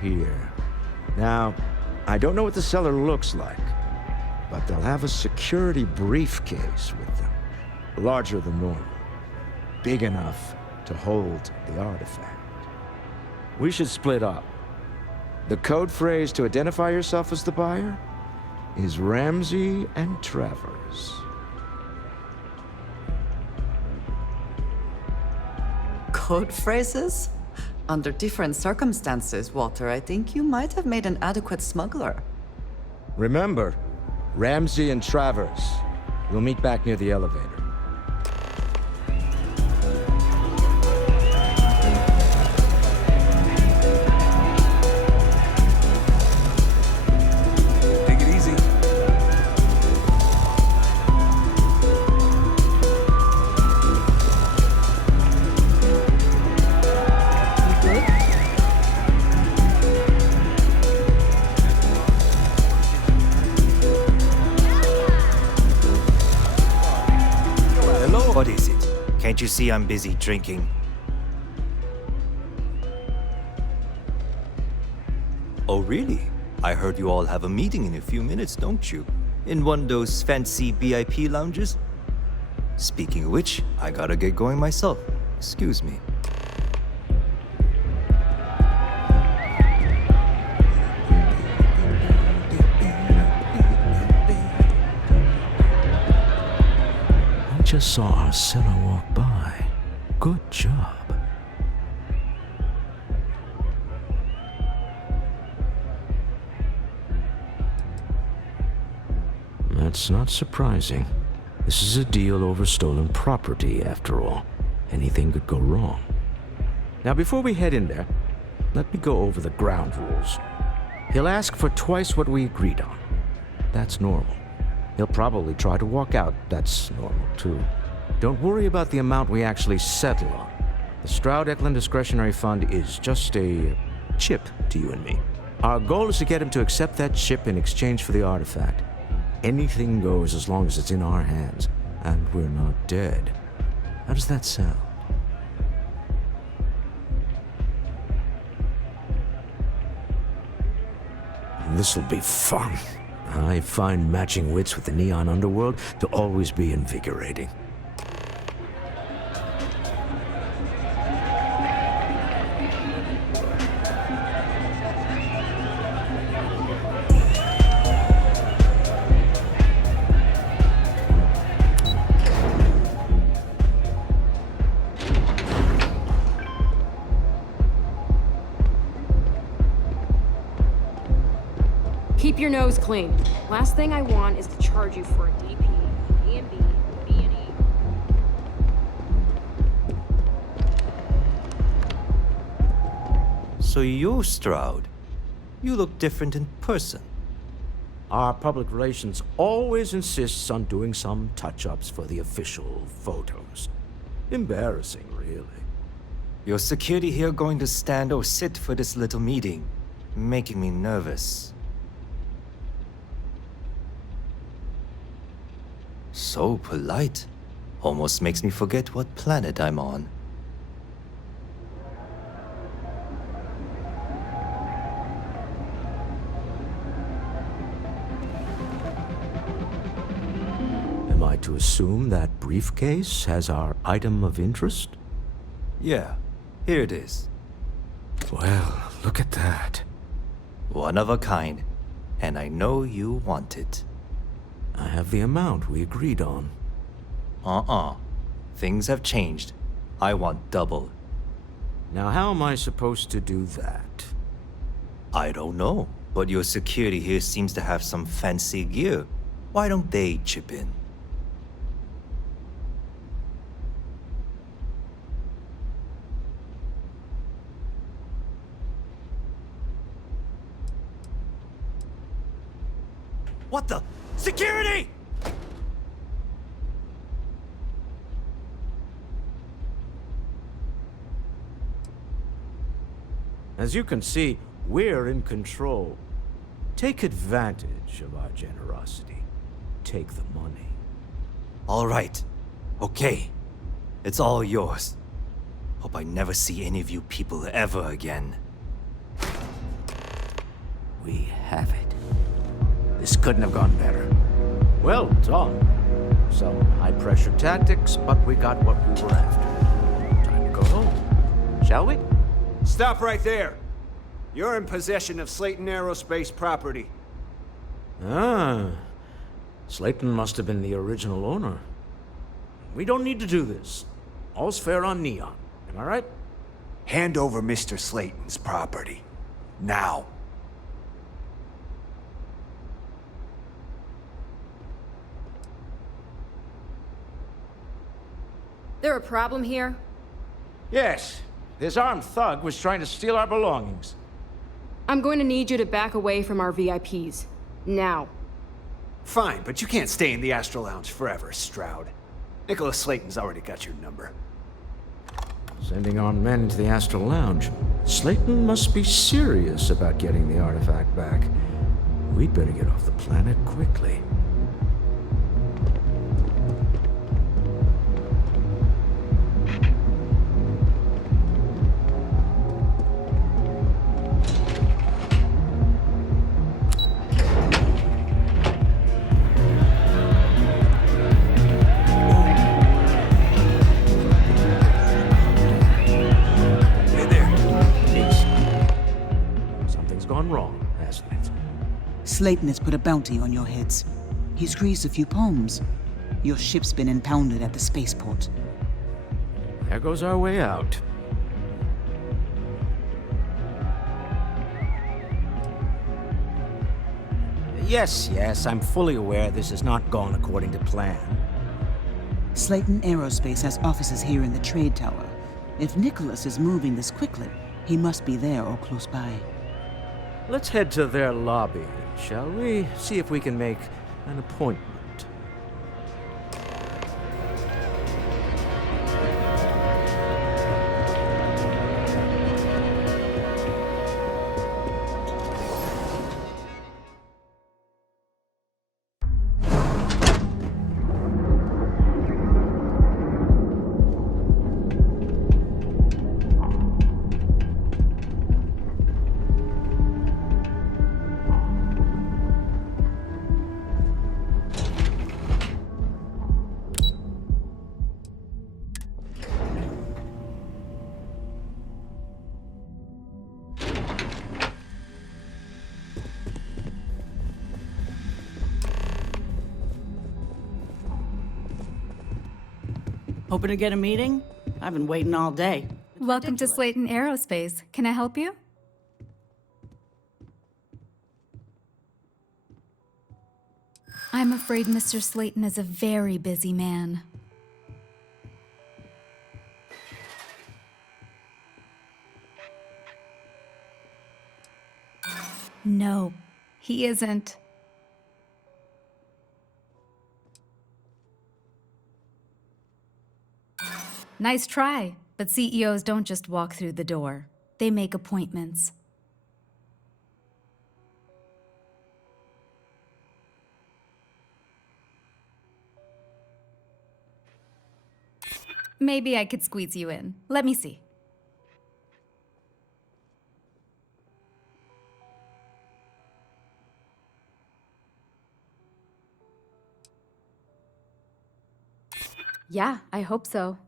here. Now, I don't know what the cellar looks like, but they'll have a security briefcase with them. Larger than normal. Big enough to hold the artifact. We should split up. The code phrase to identify yourself as the buyer is Ramsey and Travers. Code phrases? Under different circumstances, Walter, I think you might have made an adequate smuggler. Remember, Ramsey and Travers. We'll meet back near the elevator. Take it easy. You good? Hello. What is it? Can't you see I'm busy drinking? Oh, really? I heard you all have a meeting in a few minutes, don't you? In one of those fancy VIP lounges? Speaking of which, I gotta get going myself. Excuse me. I just saw Arcilla walk by. Good job. That's not surprising. This is a deal over stolen property, after all. Anything could go wrong. Now, before we head in there, let me go over the ground rules. He'll ask for twice what we agreed on. That's normal. He'll probably try to walk out. That's normal, too. Don't worry about the amount we actually settle on. The Stroud-Eklund Discretionary Fund is just a chip to you and me. Our goal is to get him to accept that chip in exchange for the artifact. Anything goes as long as it's in our hands, and we're not dead. How does that sound? This'll be fun. I find matching wits with the neon underworld to always be invigorating. Keep your nose clean. Last thing I want is to charge you for a DP, B&B, B&E. So you're Stroud. You look different in person. Our public relations always insists on doing some touch-ups for the official photos. Embarrassing, really. Your security here going to stand or sit for this little meeting, making me nervous. So polite. Almost makes me forget what planet I'm on. Am I to assume that briefcase has our item of interest? Yeah, here it is. Well, look at that. One of a kind. And I know you want it. I have the amount we agreed on. Things have changed. I want double. Now, how am I supposed to do that? I don't know, but your security here seems to have some fancy gear. Why don't they chip in? What the? Security! As you can see, we're in control. Take advantage of our generosity. Take the money. All right. Okay. It's all yours. Hope I never see any of you people ever again. We have it. This couldn't have gone better. Well done. Some high-pressure tactics, but we got what we were after. Time to go home. Shall we? Stop right there. You're in possession of Slayton Aerospace property. Ah. Slayton must have been the original owner. We don't need to do this. All's fair on Neon. Am I right? Hand over Mr. Slayton's property. Now. There a problem here? Yes. This armed thug was trying to steal our belongings. I'm going to need you to back away from our VIPs. Now. Fine, but you can't stay in the Astro Lounge forever, Stroud. Nicholas Slayton's already got your number. Sending on men into the Astral Lounge. Slayton must be serious about getting the artifact back. We'd better get off the planet quickly. Wrong, hasn't it? Slayton has put a bounty on your heads. He's greased a few palms. Your ship's been impounded at the spaceport. There goes our way out. Yes, I'm fully aware this has not gone according to plan. Slayton Aerospace has offices here in the trade tower. If Nicholas is moving this quickly, he must be there or close by. Let's head to their lobby, shall we? See if we can make an appointment. Hoping to get a meeting? I've been waiting all day. Welcome to Slayton Aerospace. Can I help you? I'm afraid Mr. Slayton is a very busy man. No, he isn't. Nice try, but CEOs don't just walk through the door. They make appointments. Maybe I could squeeze you in. Let me see. Yeah, I hope so.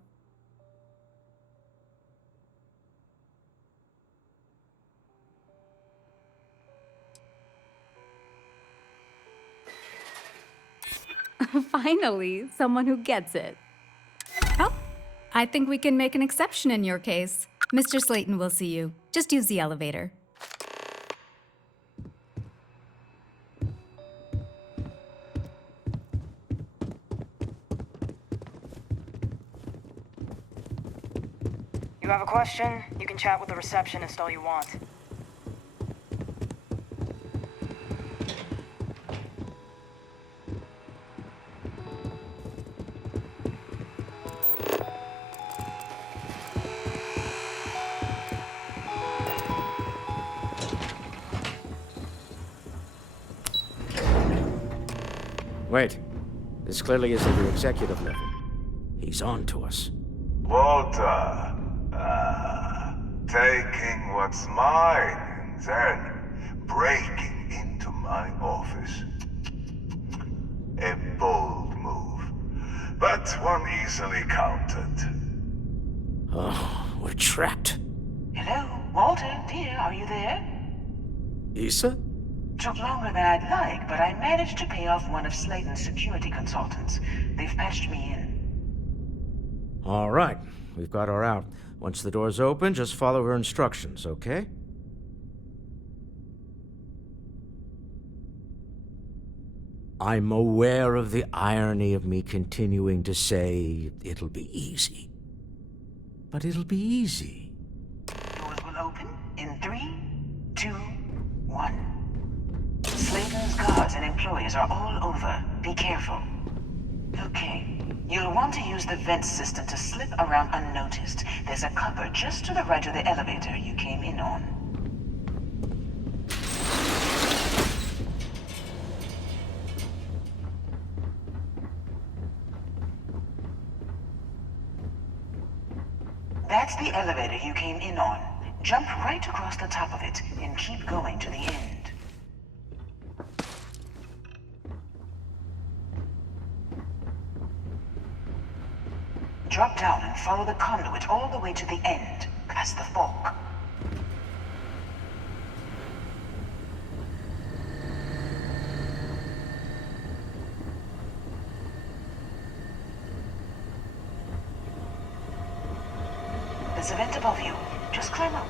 Finally, someone who gets it. Oh, I think we can make an exception in your case. Mr. Slayton will see you. Just use the elevator. You have a question? You can chat with the receptionist all you want. Wait. This clearly isn't the executive level. He's on to us. Walter, taking what's mine, then breaking into my office. A bold move, but one easily countered. Oh, we're trapped. Hello, Walter, dear, are you there? Issa? Took longer than I'd like, but I managed to pay off one of Slayton's security consultants. They've patched me in. All right, we've got her out. Once the door's open, just follow her instructions, okay? I'm aware of the irony of me continuing to say it'll be easy. But it'll be easy. Doors will open in 3, 2, 1. Slayton's guards and employees are all over. Be careful. Okay. You'll want to use the vent system to slip around unnoticed. There's a cupboard just to the right of the elevator you came in on. That's the elevator you came in on. Jump right across the top of it and keep going to the end. Drop down and follow the conduit all the way to the end, past the fork. There's a vent above you. Just climb up.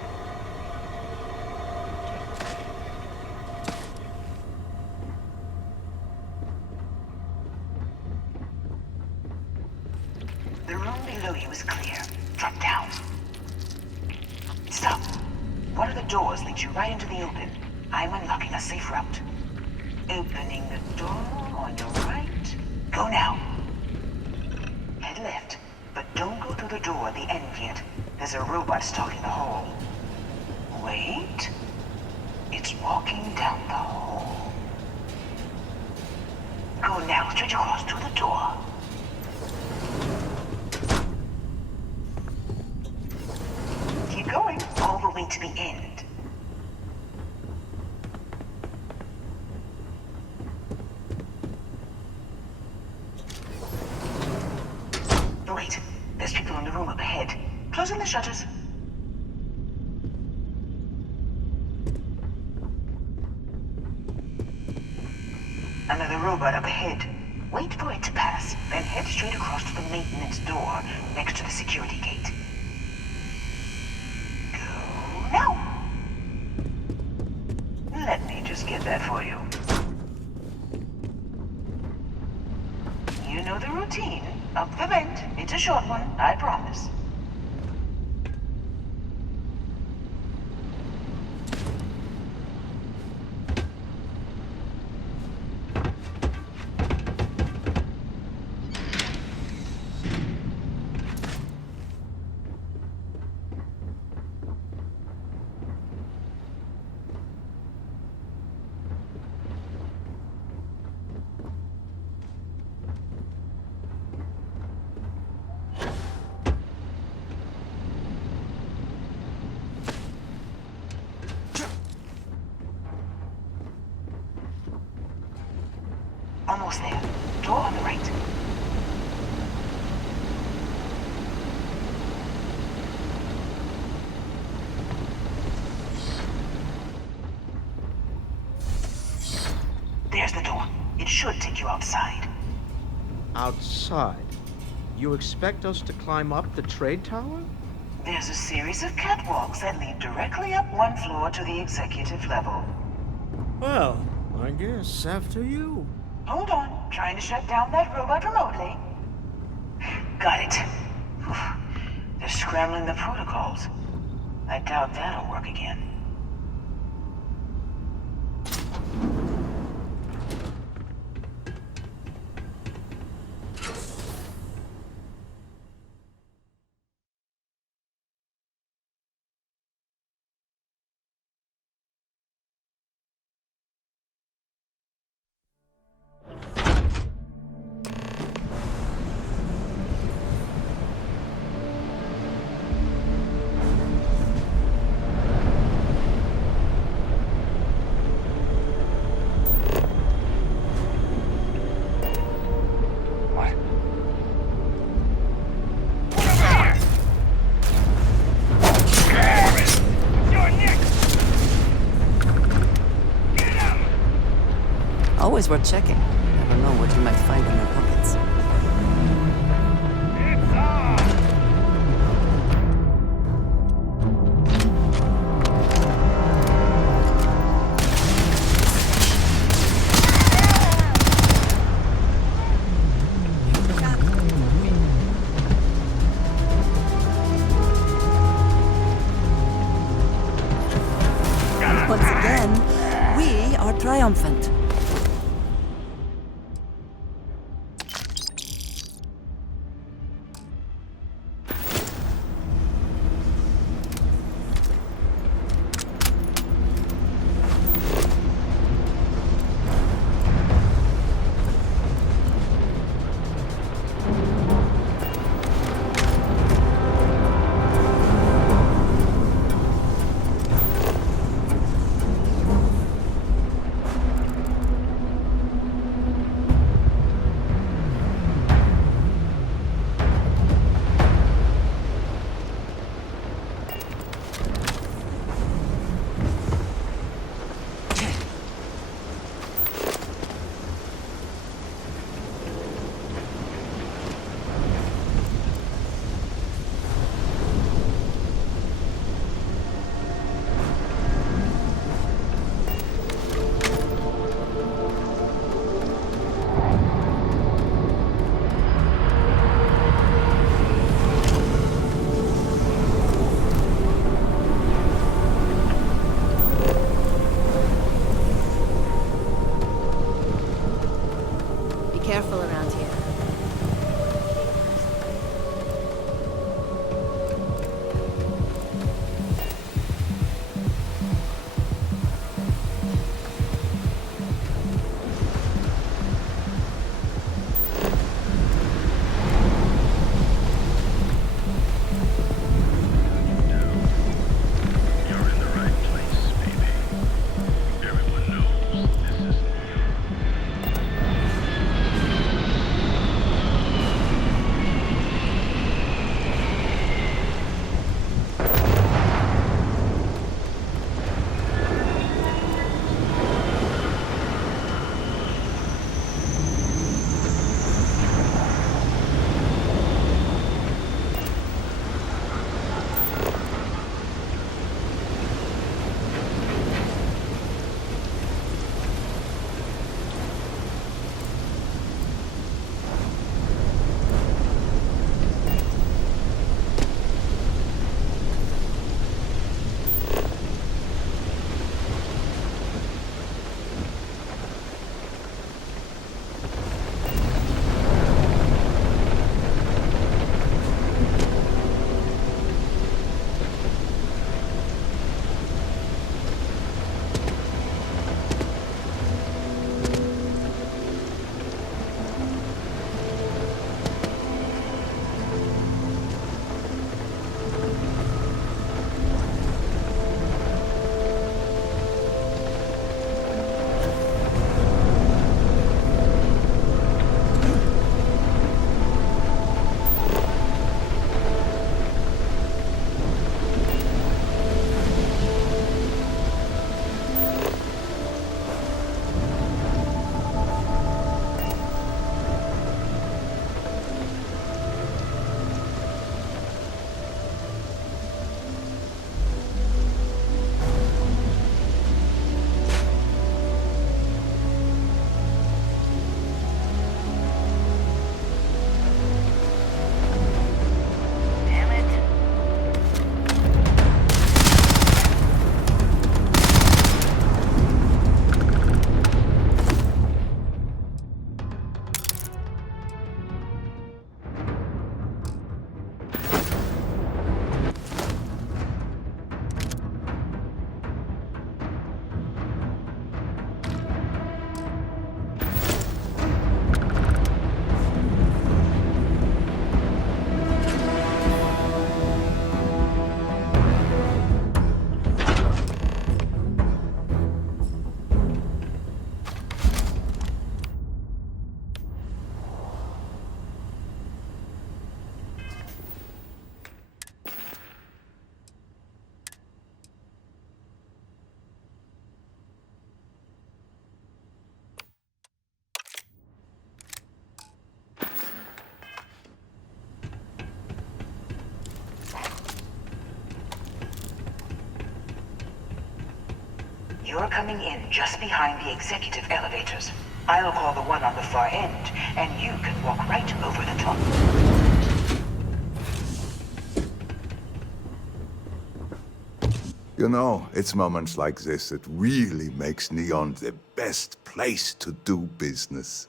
The room below you is clear. Drop down. Stop. One of the doors leads you right into the open. I'm unlocking a safe route. Opening the door on your right. Go now. Head left, but don't go through the door at the end yet. There's a robot stalking the hall. Wait. It's walking down the hall. Go now, straight across to the door. Keep going, all the way to the end. Wait, there's people in the room up ahead. Closing the shutters. Another robot up ahead. Wait for it to pass, then head straight across to the maintenance door next to the security gate. Go now. Let me just get that for you. You know the routine. Up the vent. It's a short one, I promise. Almost there. Door on the right. There's the door. It should take you outside. Outside? You expect us to climb up the trade tower? There's a series of catwalks that lead directly up one floor to the executive level. Well, I guess after you. Hold on. Trying to shut down that robot remotely. Got it. Whew. They're scrambling the protocols. I doubt that'll work again. Always worth checking. You never know what you might find in their pockets. Once again, we are triumphant. You're coming in just behind the executive elevators. I'll call the one on the far end, and you can walk right over the top. You know, it's moments like this that really makes Neon the best place to do business.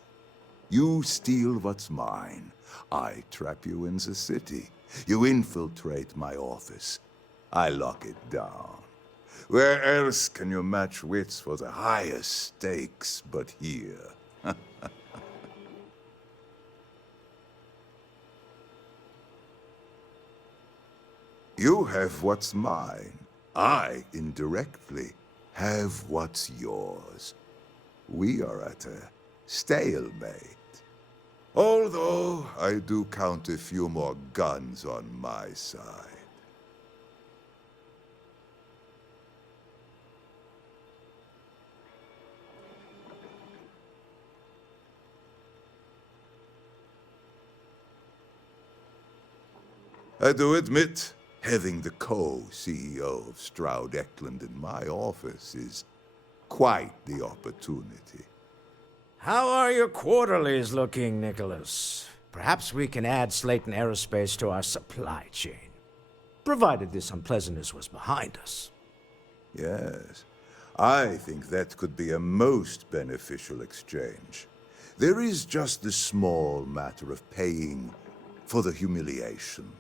You steal what's mine. I trap you in the city. You infiltrate my office. I lock it down. Where else can you match wits for the highest stakes but here? You have what's mine. I, indirectly, have what's yours. We are at a stalemate. Although I do count a few more guns on my side. I do admit, having the co-CEO of Stroud Eklund in my office is quite the opportunity. How are your quarterlies looking, Nicholas? Perhaps we can add Slayton Aerospace to our supply chain, provided this unpleasantness was behind us. Yes, I think that could be a most beneficial exchange. There is just the small matter of paying for the humiliation.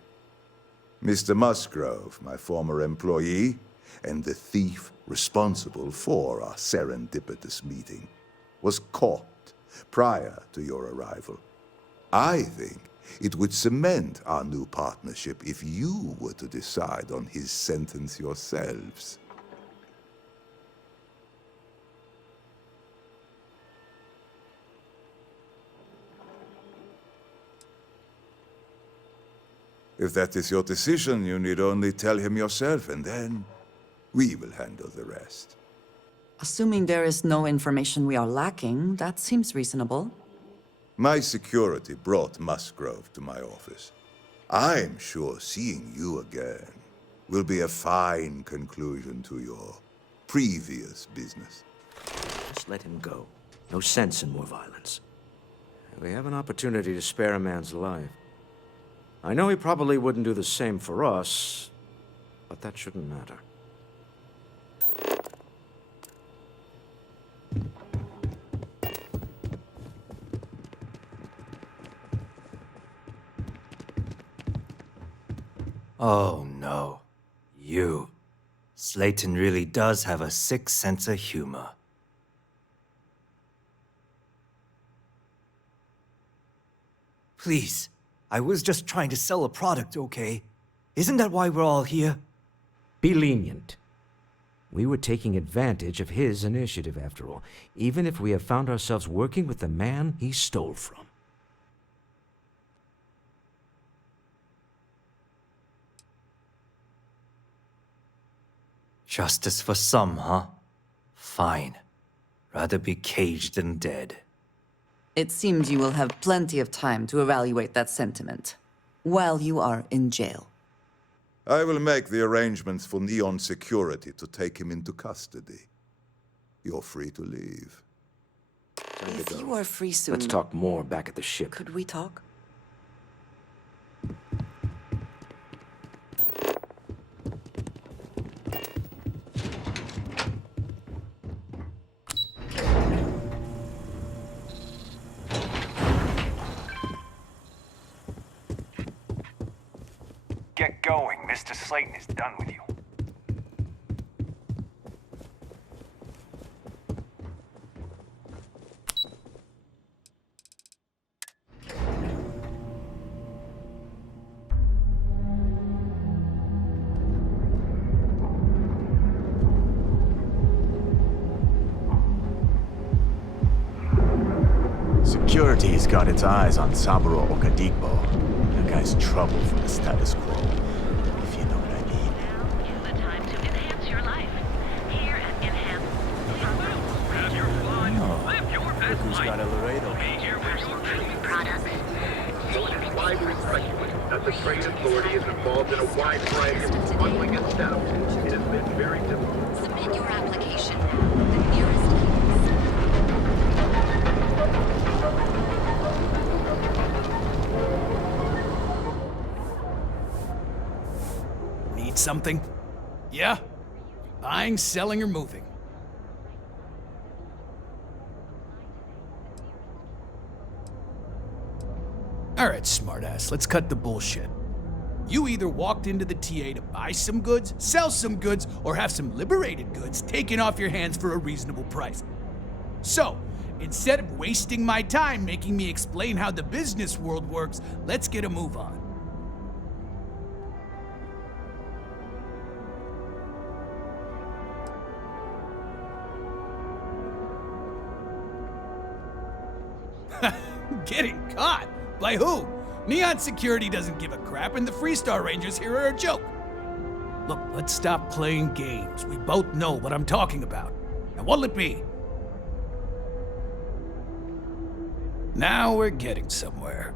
Mr. Musgrove, my former employee, and the thief responsible for our serendipitous meeting, was caught prior to your arrival. I think it would cement our new partnership if you were to decide on his sentence yourselves. If that is your decision, you need only tell him yourself, and then we will handle the rest. Assuming there is no information we are lacking, that seems reasonable. My security brought Musgrove to my office. I'm sure seeing you again will be a fine conclusion to your previous business. Just let him go. No sense in more violence. We have an opportunity to spare a man's life. I know he probably wouldn't do the same for us, but that shouldn't matter. Oh no. You. Slayton really does have a sick sense of humor. Please. I was just trying to sell a product, okay? Isn't that why we're all here? Be lenient. We were taking advantage of his initiative, after all, even if we have found ourselves working with the man he stole from. Justice for some, huh? Fine. Rather be caged than dead. It seems you will have plenty of time to evaluate that sentiment while you are in jail. I will make the arrangements for Neon Security to take him into custody. You're free to leave. If you are free soon... Let's talk more back at the ship. Could we talk? Get going. Mr. Slayton is done with you. Security's got its eyes on Saburo Okadigbo. That guy's trouble for the status quo, if you know what I mean. Now is the time to enhance your life. Here at Enhance, grab your fly, live your best Who's life. got a Laredo? Be here with your treatment products. Save that the trade authority is involved in a wide variety of smuggling and setups. It has been very difficult. Submit your application now. The nearest Need something? Yeah? Buying, selling, or moving? Alright, smartass, let's cut the bullshit. You either walked into the TA to buy some goods, sell some goods, or have some liberated goods taken off your hands for a reasonable price. So, instead of wasting my time making me explain how the business world works, let's get a move on. Getting caught? By who? Neon Security doesn't give a crap, and the Freestar Rangers here are a joke. Look, let's stop playing games. We both know what I'm talking about. Now, what'll it be? Now we're getting somewhere.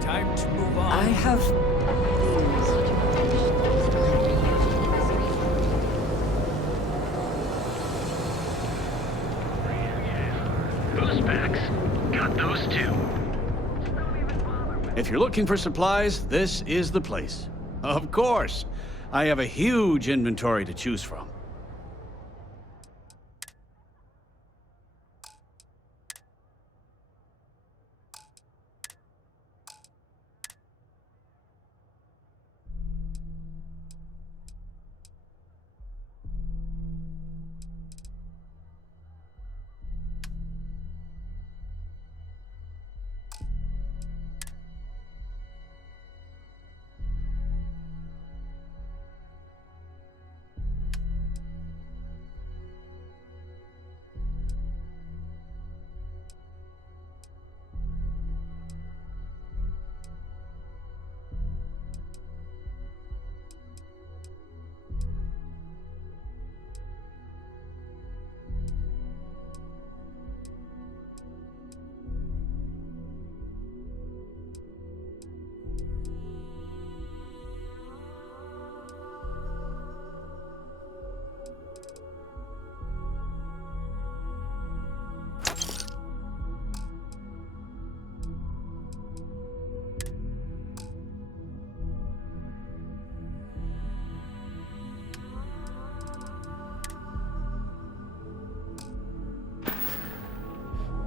Time to move on. I have... Boost packs. Got those too. If you're looking for supplies, this is the place. Of course. I have a huge inventory to choose from.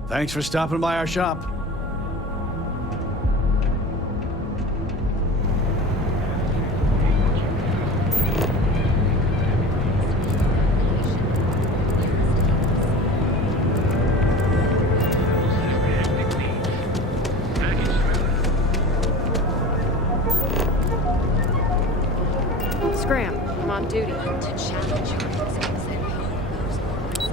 Thanks for stopping by our shop. Scram, I'm on duty. To challenge your instincts and hone those moments.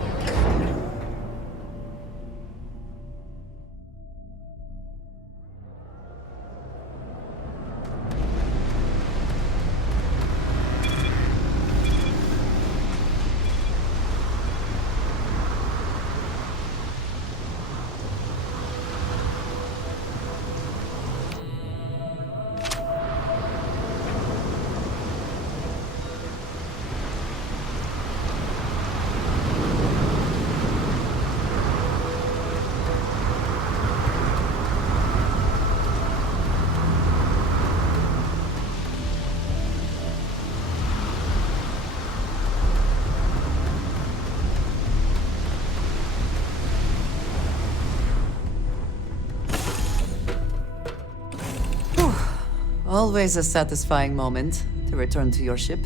Always a satisfying moment to return to your ship.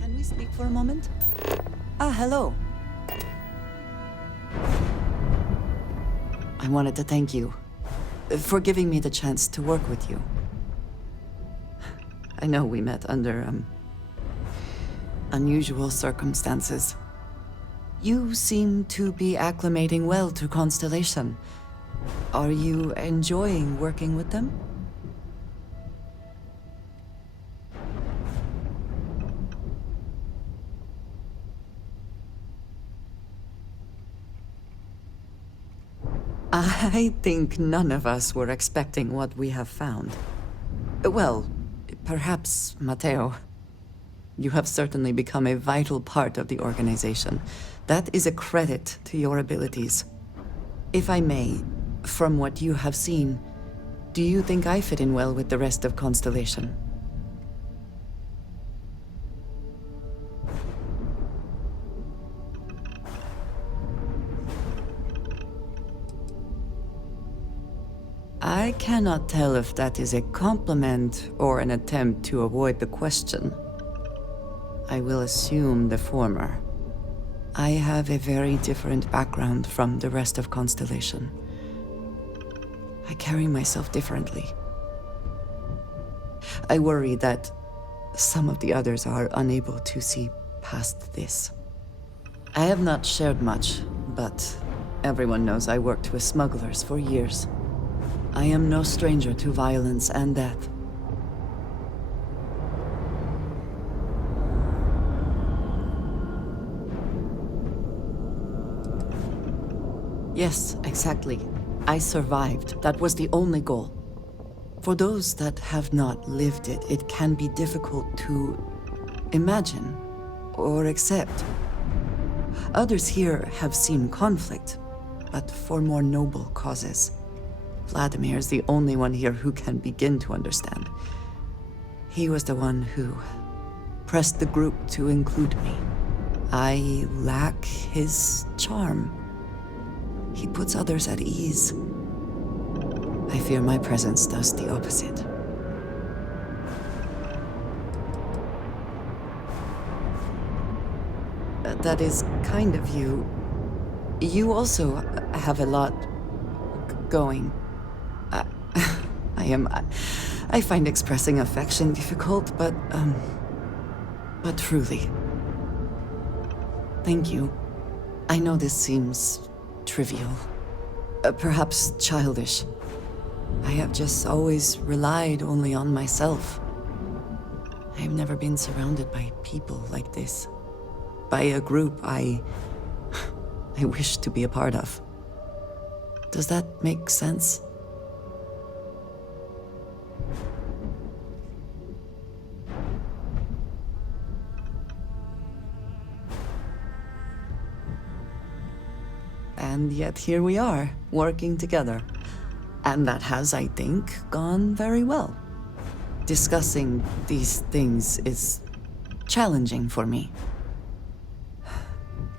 Can we speak for a moment? Ah, hello. I wanted to thank you for giving me the chance to work with you. I know we met under, unusual circumstances. You seem to be acclimating well to Constellation. Are you enjoying working with them? I think none of us were expecting what we have found. Well, perhaps Matteo. You have certainly become a vital part of the organization. That is a credit to your abilities. If I may, from what you have seen, do you think I fit in well with the rest of Constellation? I cannot tell if that is a compliment or an attempt to avoid the question. I will assume the former. I have a very different background from the rest of Constellation. I carry myself differently. I worry that some of the others are unable to see past this. I have not shared much, but everyone knows I worked with smugglers for years. I am no stranger to violence and death. Yes, exactly. I survived. That was the only goal. For those that have not lived it, it can be difficult to imagine or accept. Others here have seen conflict, but for more noble causes. Vladimir is the only one here who can begin to understand. He was the one who pressed the group to include me. I lack his charm. He puts others at ease. I fear my presence does the opposite. That is kind of you. You also have a lot going. I find expressing affection difficult, but truly. Thank you. I know this seems trivial, perhaps childish. I have just always relied only on myself. I have never been surrounded by people like this. By a group I wish to be a part of. Does that make sense? And yet here we are, working together. And that has, I think, gone very well. Discussing these things is challenging for me.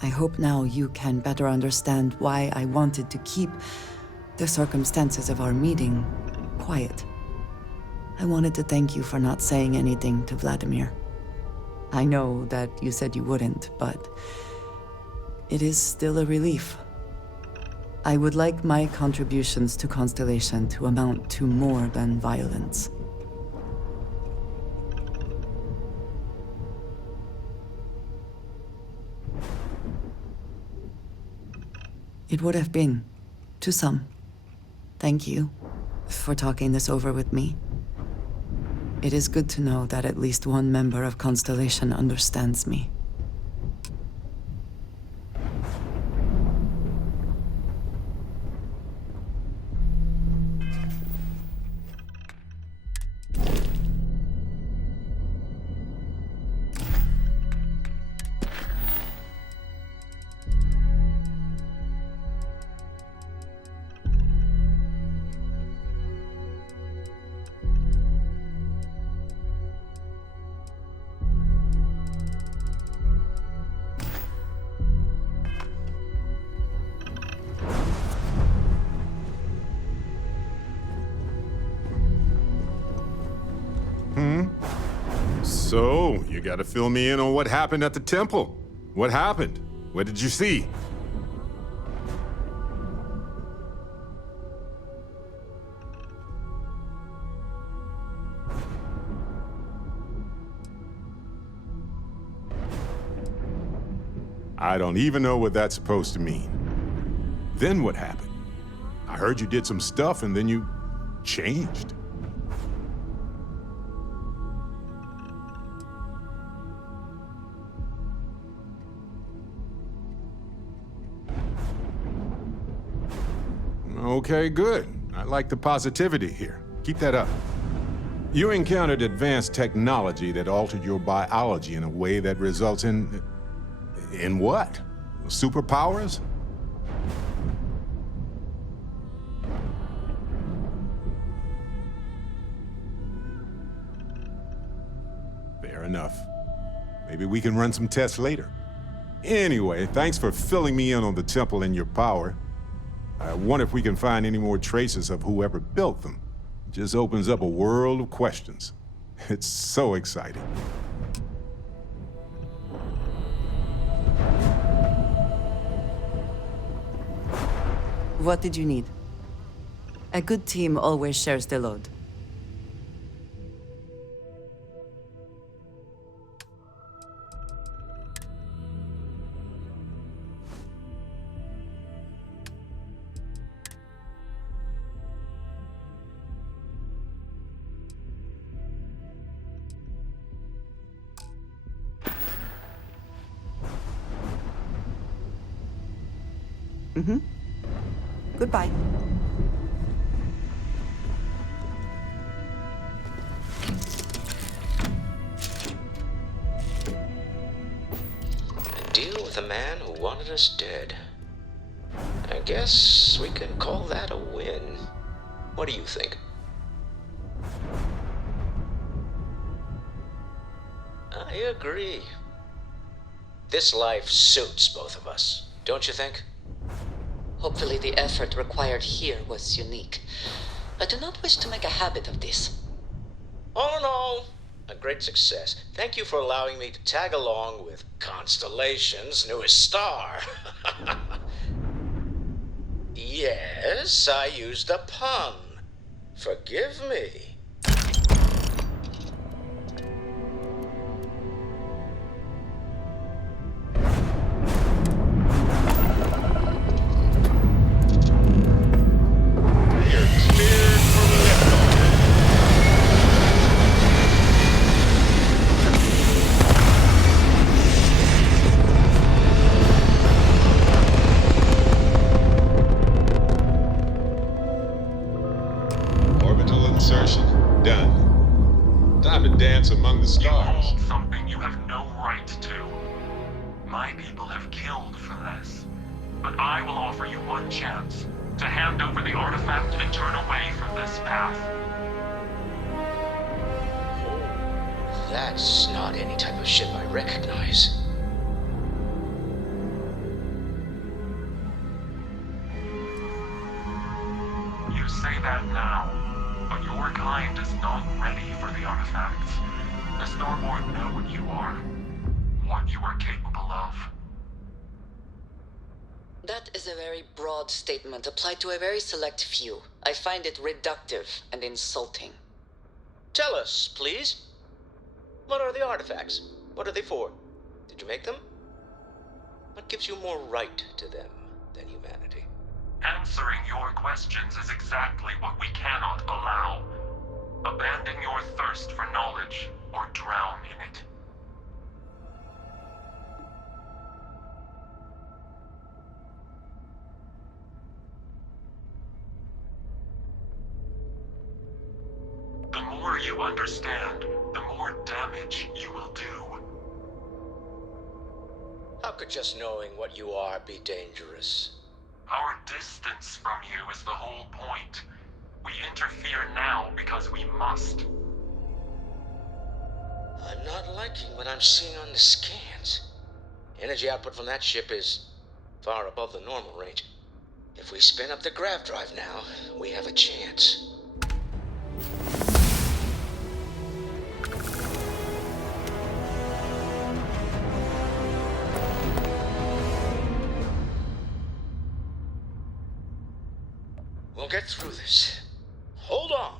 I hope now you can better understand why I wanted to keep the circumstances of our meeting quiet. I wanted to thank you for not saying anything to Vladimir. I know that you said you wouldn't, but it is still a relief. I would like my contributions to Constellation to amount to more than violence. It would have been, to some. Thank you for talking this over with me. It is good to know that at least one member of Constellation understands me. So, you gotta fill me in on what happened at the temple. What happened? What did you see? I don't even know what that's supposed to mean. Then what happened? I heard you did some stuff and then you changed. Okay, good. I like the positivity here. Keep that up. You encountered advanced technology that altered your biology in a way that results in... In what? Superpowers? Fair enough. Maybe we can run some tests later. Anyway, thanks for filling me in on the temple and your power. I wonder if we can find any more traces of whoever built them. It just opens up a world of questions. It's so exciting. What did you need? A good team always shares the load. Goodbye. A deal with a man who wanted us dead. I guess we can call that a win. What do you think? I agree. This life suits both of us, don't you think? Hopefully the effort required here was unique. I do not wish to make a habit of this. All in all, a great success. Thank you for allowing me to tag along with Constellation's newest star. Yes, I used a pun. Forgive me. Among the stars. You hold something you have no right to. My people have killed for this. But I will offer you one chance to hand over the artifact and turn away from this path. Oh, that's not any type of ship I recognize. You say that now, but your kind is not ready for the artifacts. The starborn know what you are capable of. That is a very broad statement applied to a very select few. I find it reductive and insulting. Tell us, please. What are the artifacts? What are they for? Did you make them? What gives you more right to them than humanity? Answering your questions is exactly what we cannot allow. Abandon your thirst for knowledge, or drown in it. The more you understand, the more damage you will do. How could just knowing what you are be dangerous? Our distance from you is the whole point. We interfere now because we must. I'm not liking what I'm seeing on the scans. Energy output from that ship is far above the normal range. If we spin up the grav drive now, we have a chance. get through this. Hold on.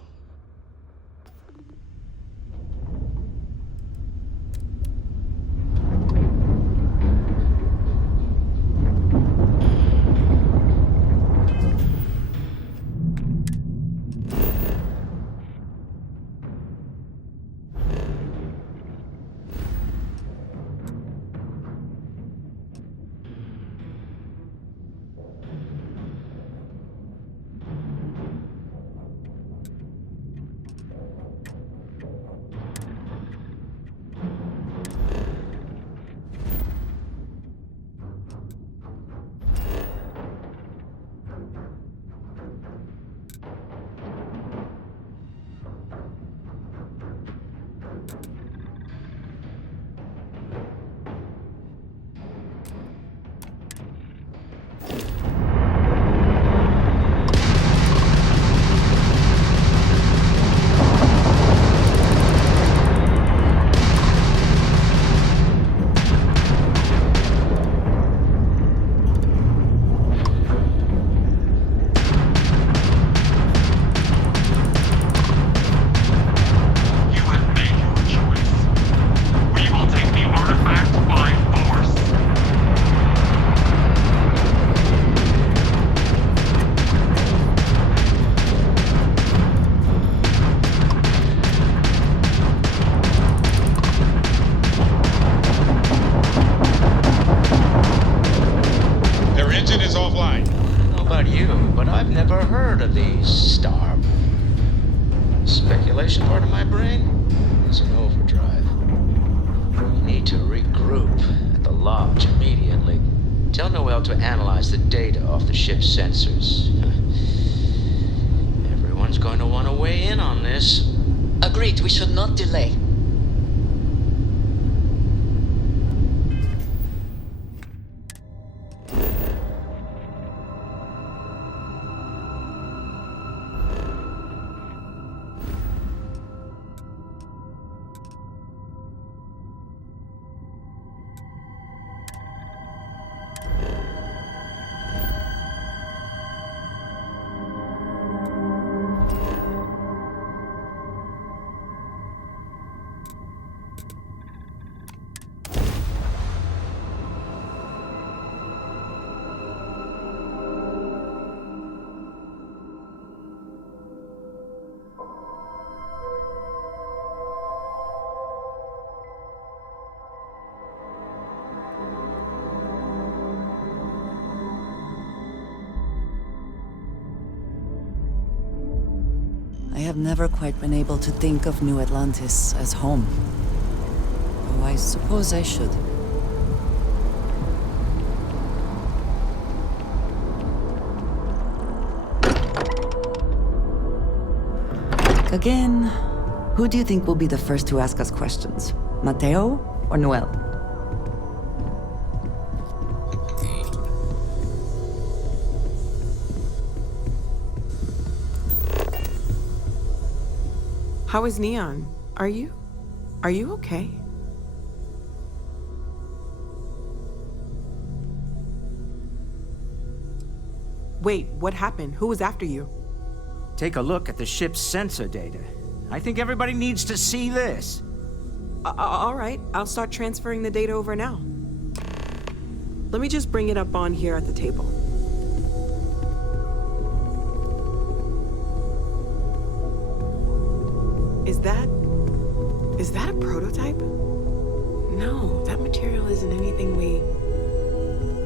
Speculation part of my brain is in overdrive. We need to regroup at the lodge immediately. Tell Noel to analyze the data off the ship's sensors. Everyone's going to want to weigh in on this. Agreed, we should not delay. I have never quite been able to think of New Atlantis as home. Though I suppose I should. Again, who do you think will be the first to ask us questions? Mateo or Noel? How is Neon? Are you okay? Wait, what happened? Who was after you? Take a look at the ship's sensor data. I think everybody needs to see this. All right, I'll start transferring the data over now. Let me just bring it up on here at the table. Is that a prototype? No, that material isn't anything we...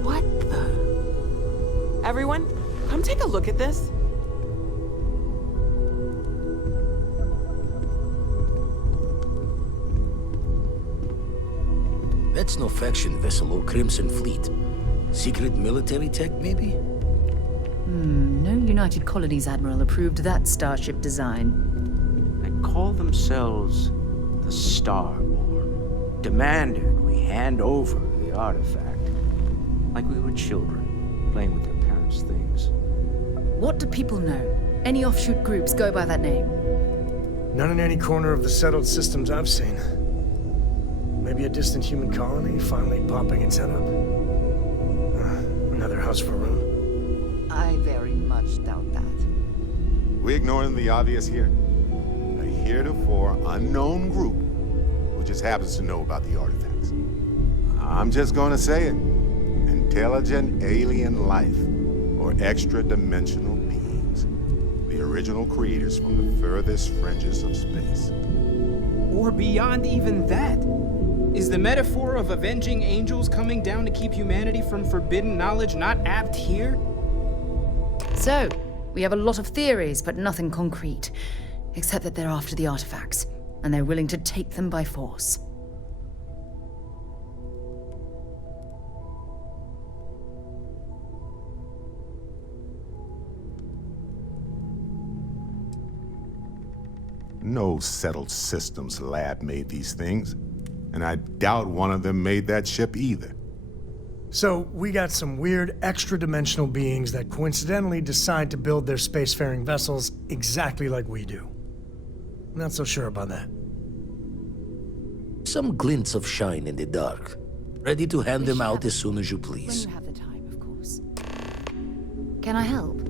What the... Everyone, come take a look at this. That's no faction vessel or Crimson Fleet. Secret military tech, maybe? No United Colonies Admiral approved that starship design. Call themselves the Starborn. Demanded we hand over the artifact. Like we were children, playing with their parents' things. What do people know? Any offshoot groups go by that name? None in any corner of the settled systems I've seen. Maybe a distant human colony finally popping its head up. Another house for room. I very much doubt that. We ignoring the obvious here? A heretofore unknown group who just happens to know about the artifacts. I'm just gonna say it. Intelligent alien life, or extra-dimensional beings. The original creators from the furthest fringes of space. Or beyond even that. Is the metaphor of avenging angels coming down to keep humanity from forbidden knowledge not apt here? So, we have a lot of theories, but nothing concrete. Except that they're after the artifacts, and they're willing to take them by force. No settled systems lab made these things, and I doubt one of them made that ship either. So, we got some weird extra-dimensional beings that coincidentally decide to build their spacefaring vessels exactly like we do. Not so sure about that. Some glints of shine in the dark. Ready to hand them out as soon as you please. When you have the time, of course. Can I help?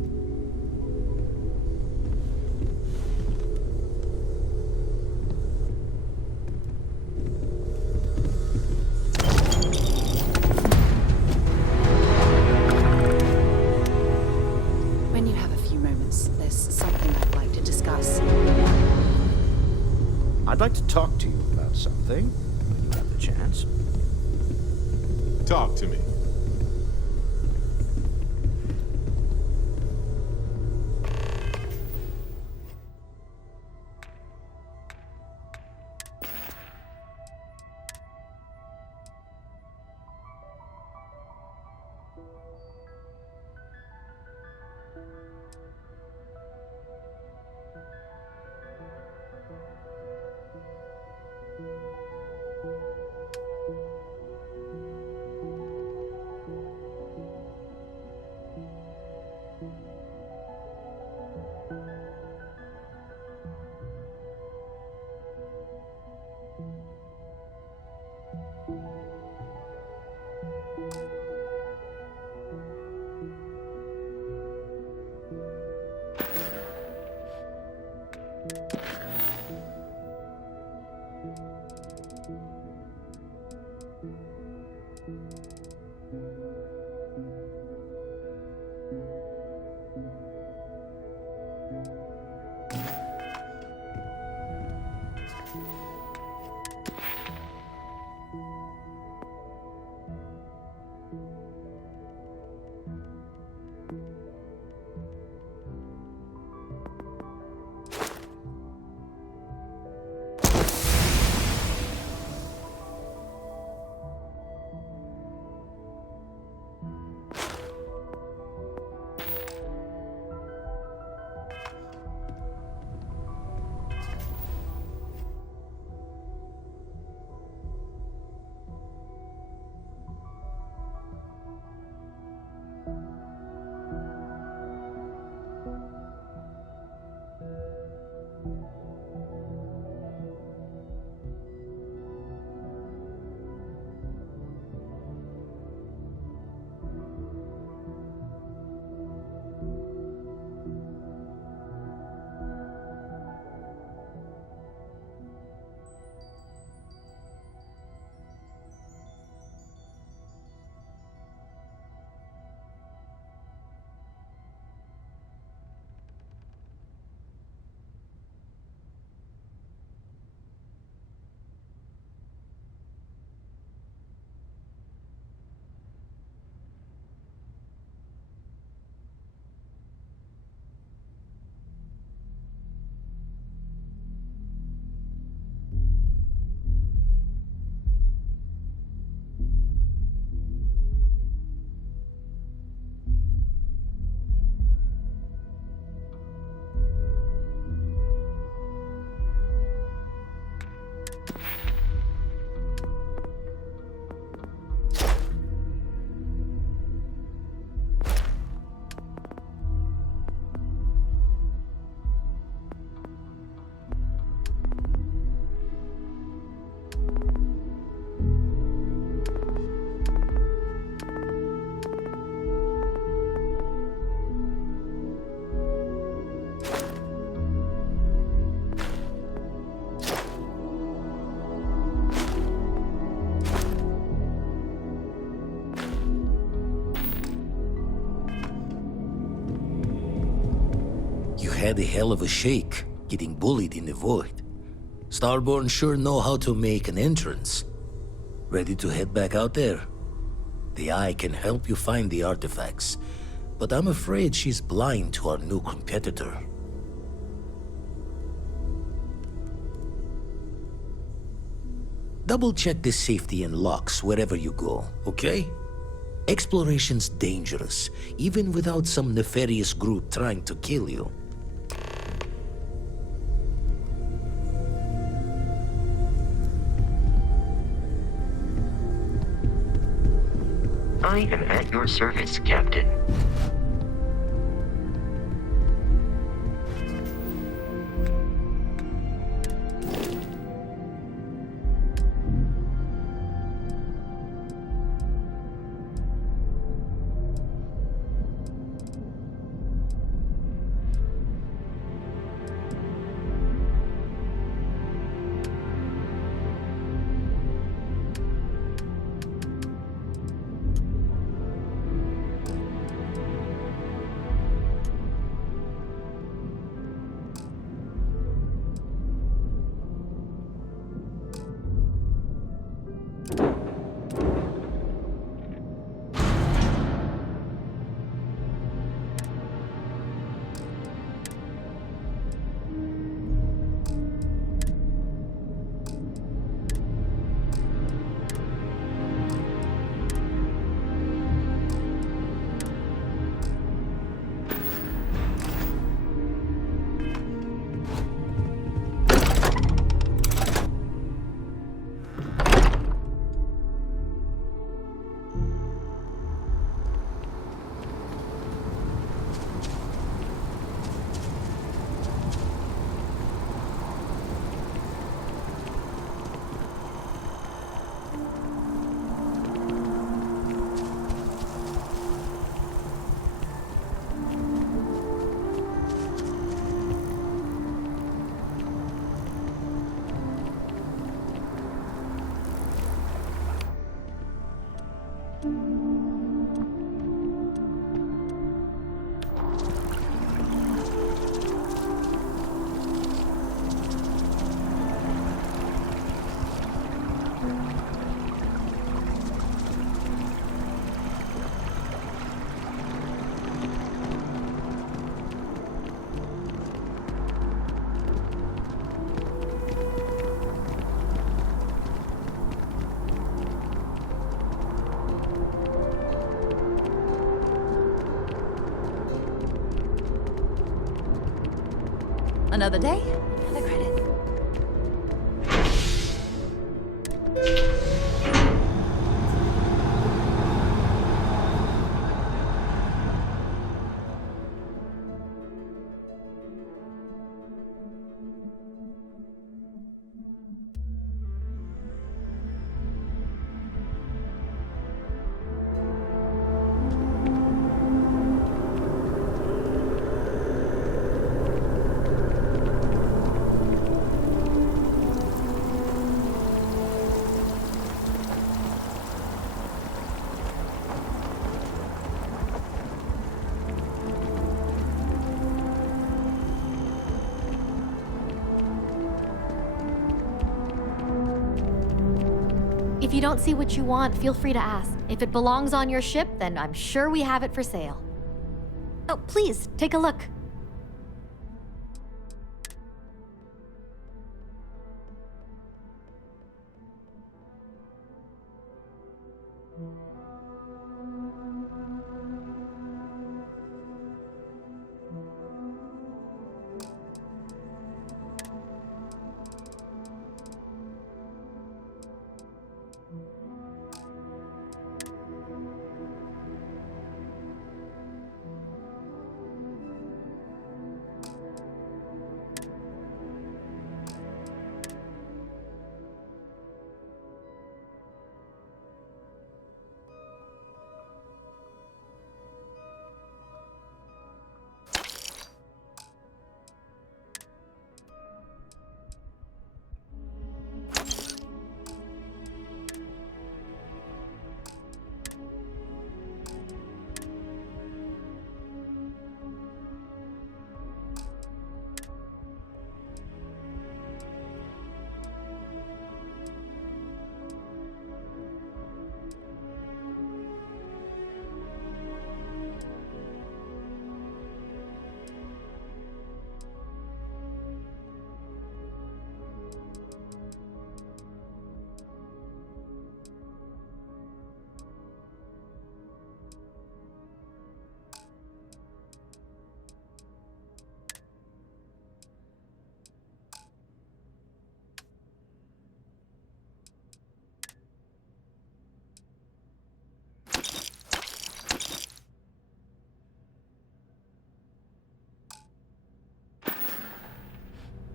When you have a few moments, there's something I'd like to discuss. I'd like to talk to you about something, when you have the chance. Talk to me. had a hell of a shake, getting bullied in the void. Starborn sure know how to make an entrance. Ready to head back out there? The Eye can help you find the artifacts, but I'm afraid she's blind to our new competitor. Double-check the safety and locks wherever you go, okay? Exploration's dangerous, even without some nefarious group trying to kill you. I am at your service, Captain. Another day, another credit. If you don't see what you want, feel free to ask. If it belongs on your ship, then I'm sure we have it for sale. Oh, please, take a look.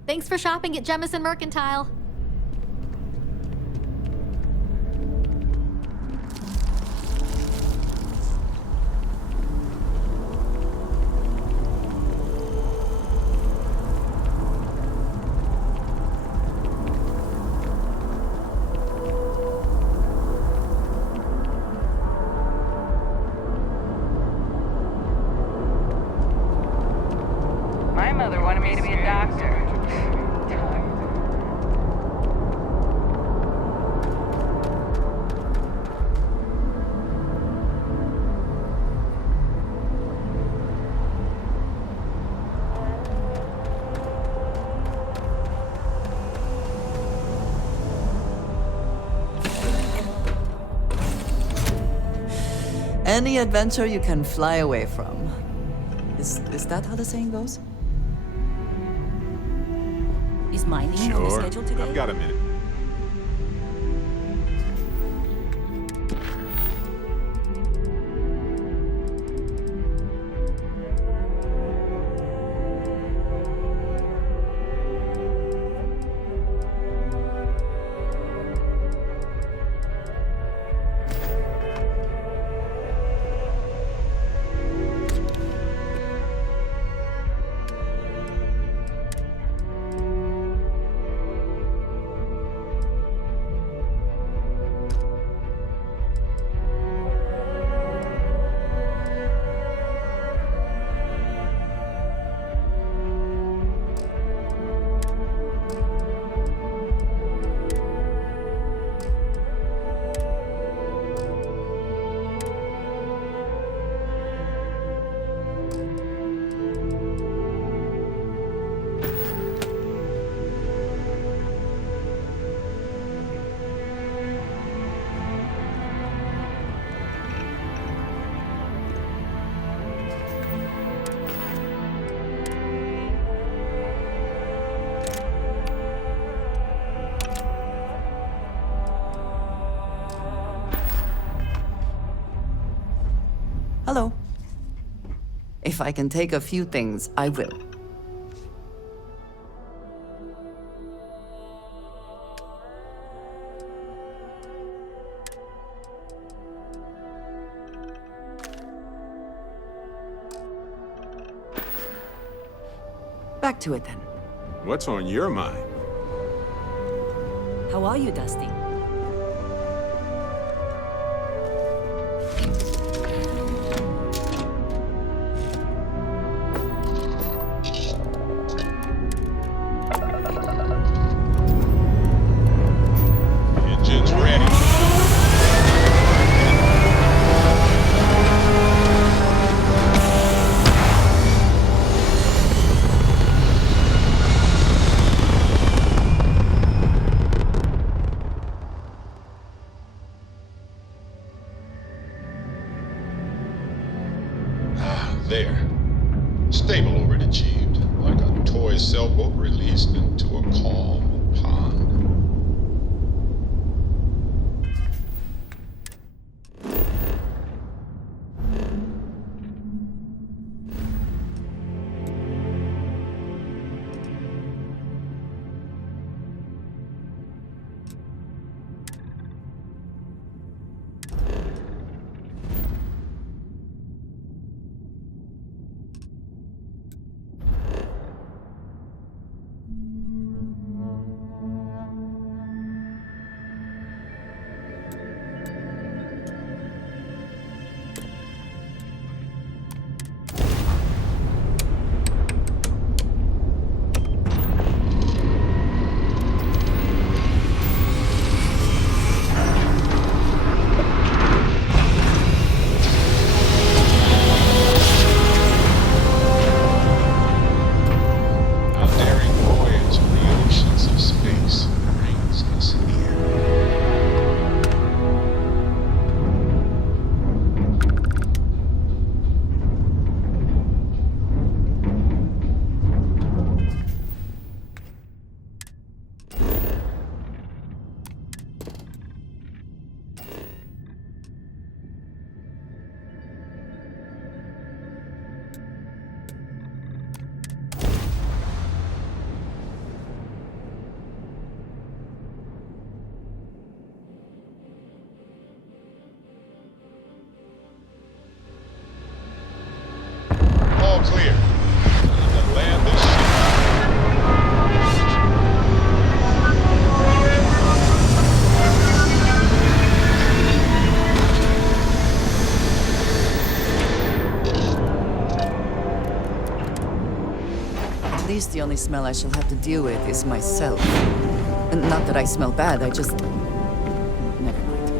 Thanks for shopping at Jemison Mercantile. My mother wanted me to be a doctor. Any adventure you can fly away from. Is that how the saying goes? Is mining on the Sure. schedule today? I've got a minute. Hello. If I can take a few things, I will. Back to it then. What's on your mind? How are you, Dusty? Engine's ready. There. Stable already achieved, like a toy sailboat released into a calm pond. only smell I shall have to deal with is myself. And not that I smell bad, I just... Never mind.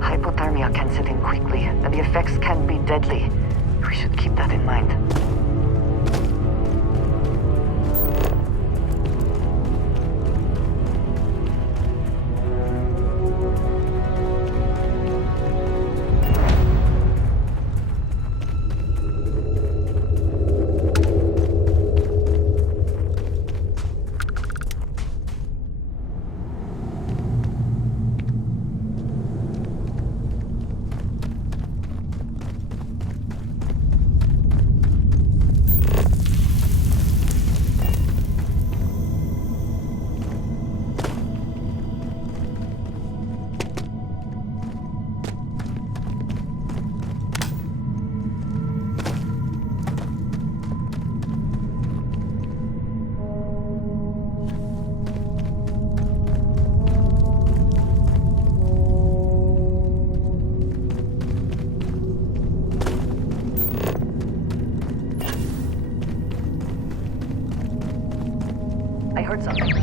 Hypothermia can set in quickly, and the effects can be deadly. We should keep that in mind. I heard something.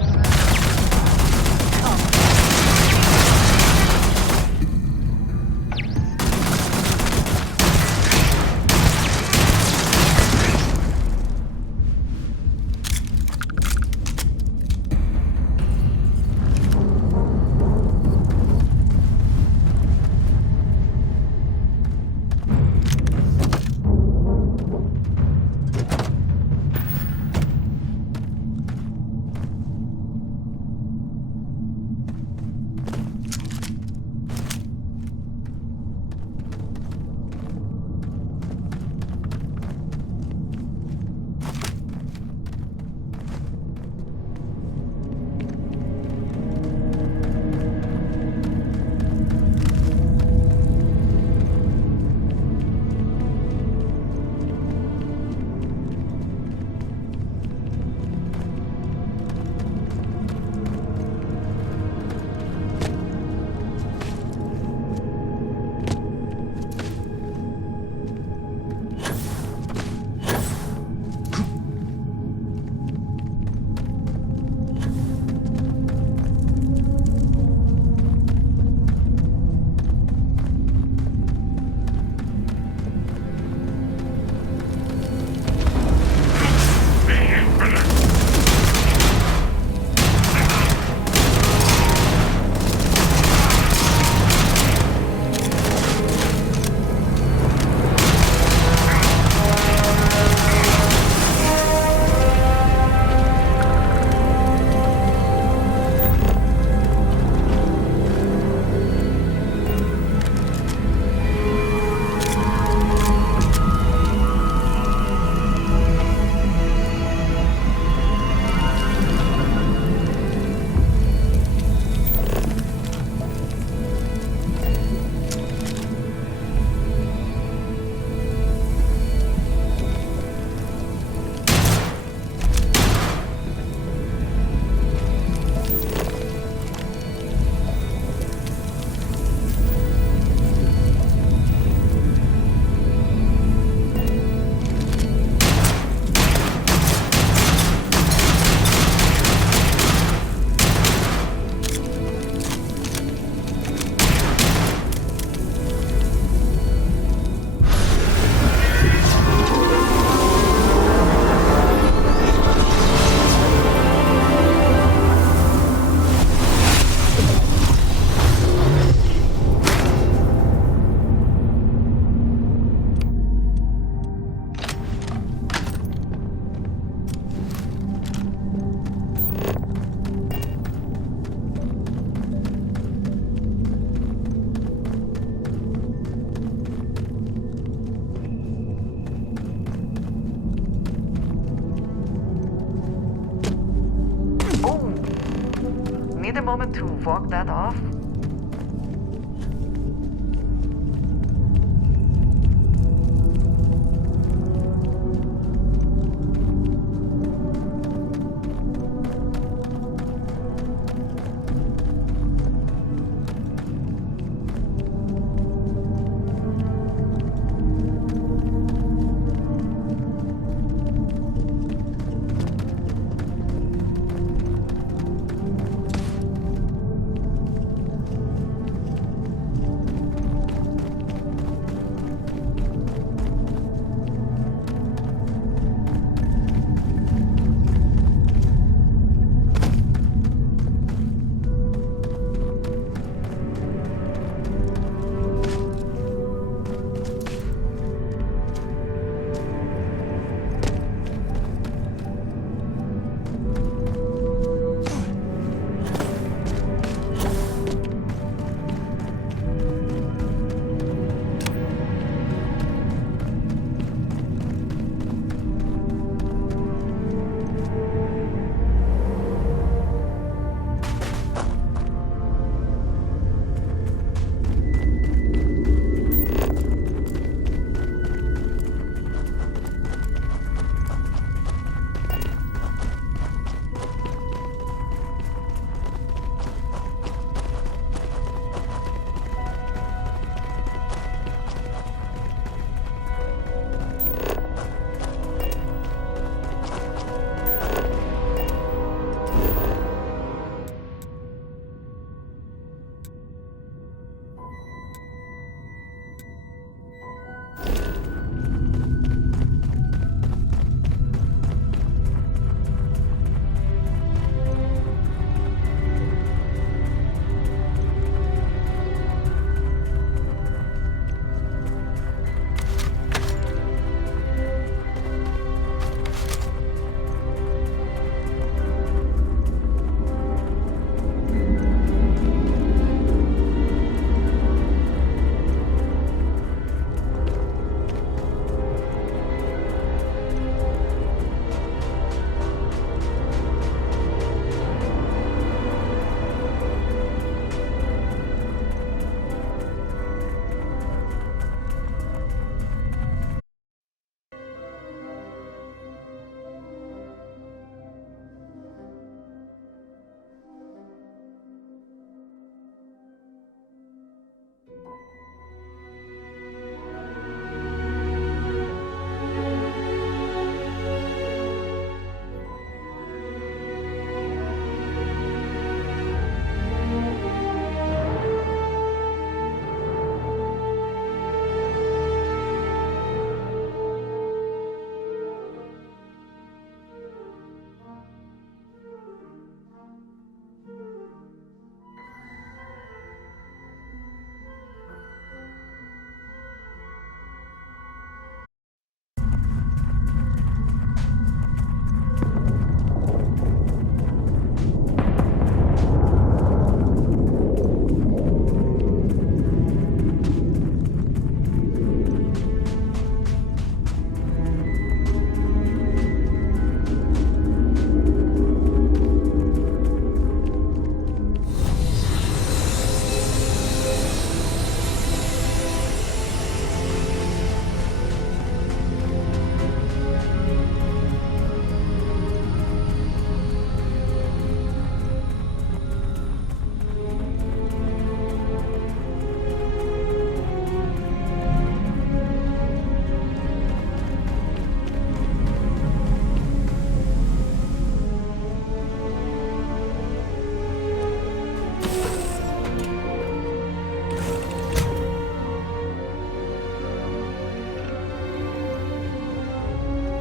need a moment to walk that off?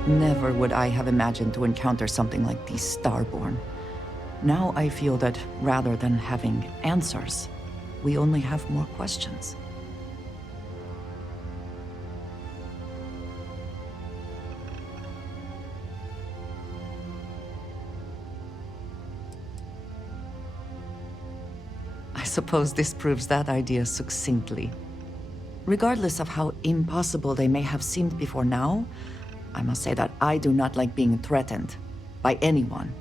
Never would I have imagined to encounter something like these starborn. Now I feel that rather than having answers, we only have more questions. I suppose this proves that idea succinctly. Regardless of how impossible they may have seemed before now, I must say that I do not like being threatened by anyone.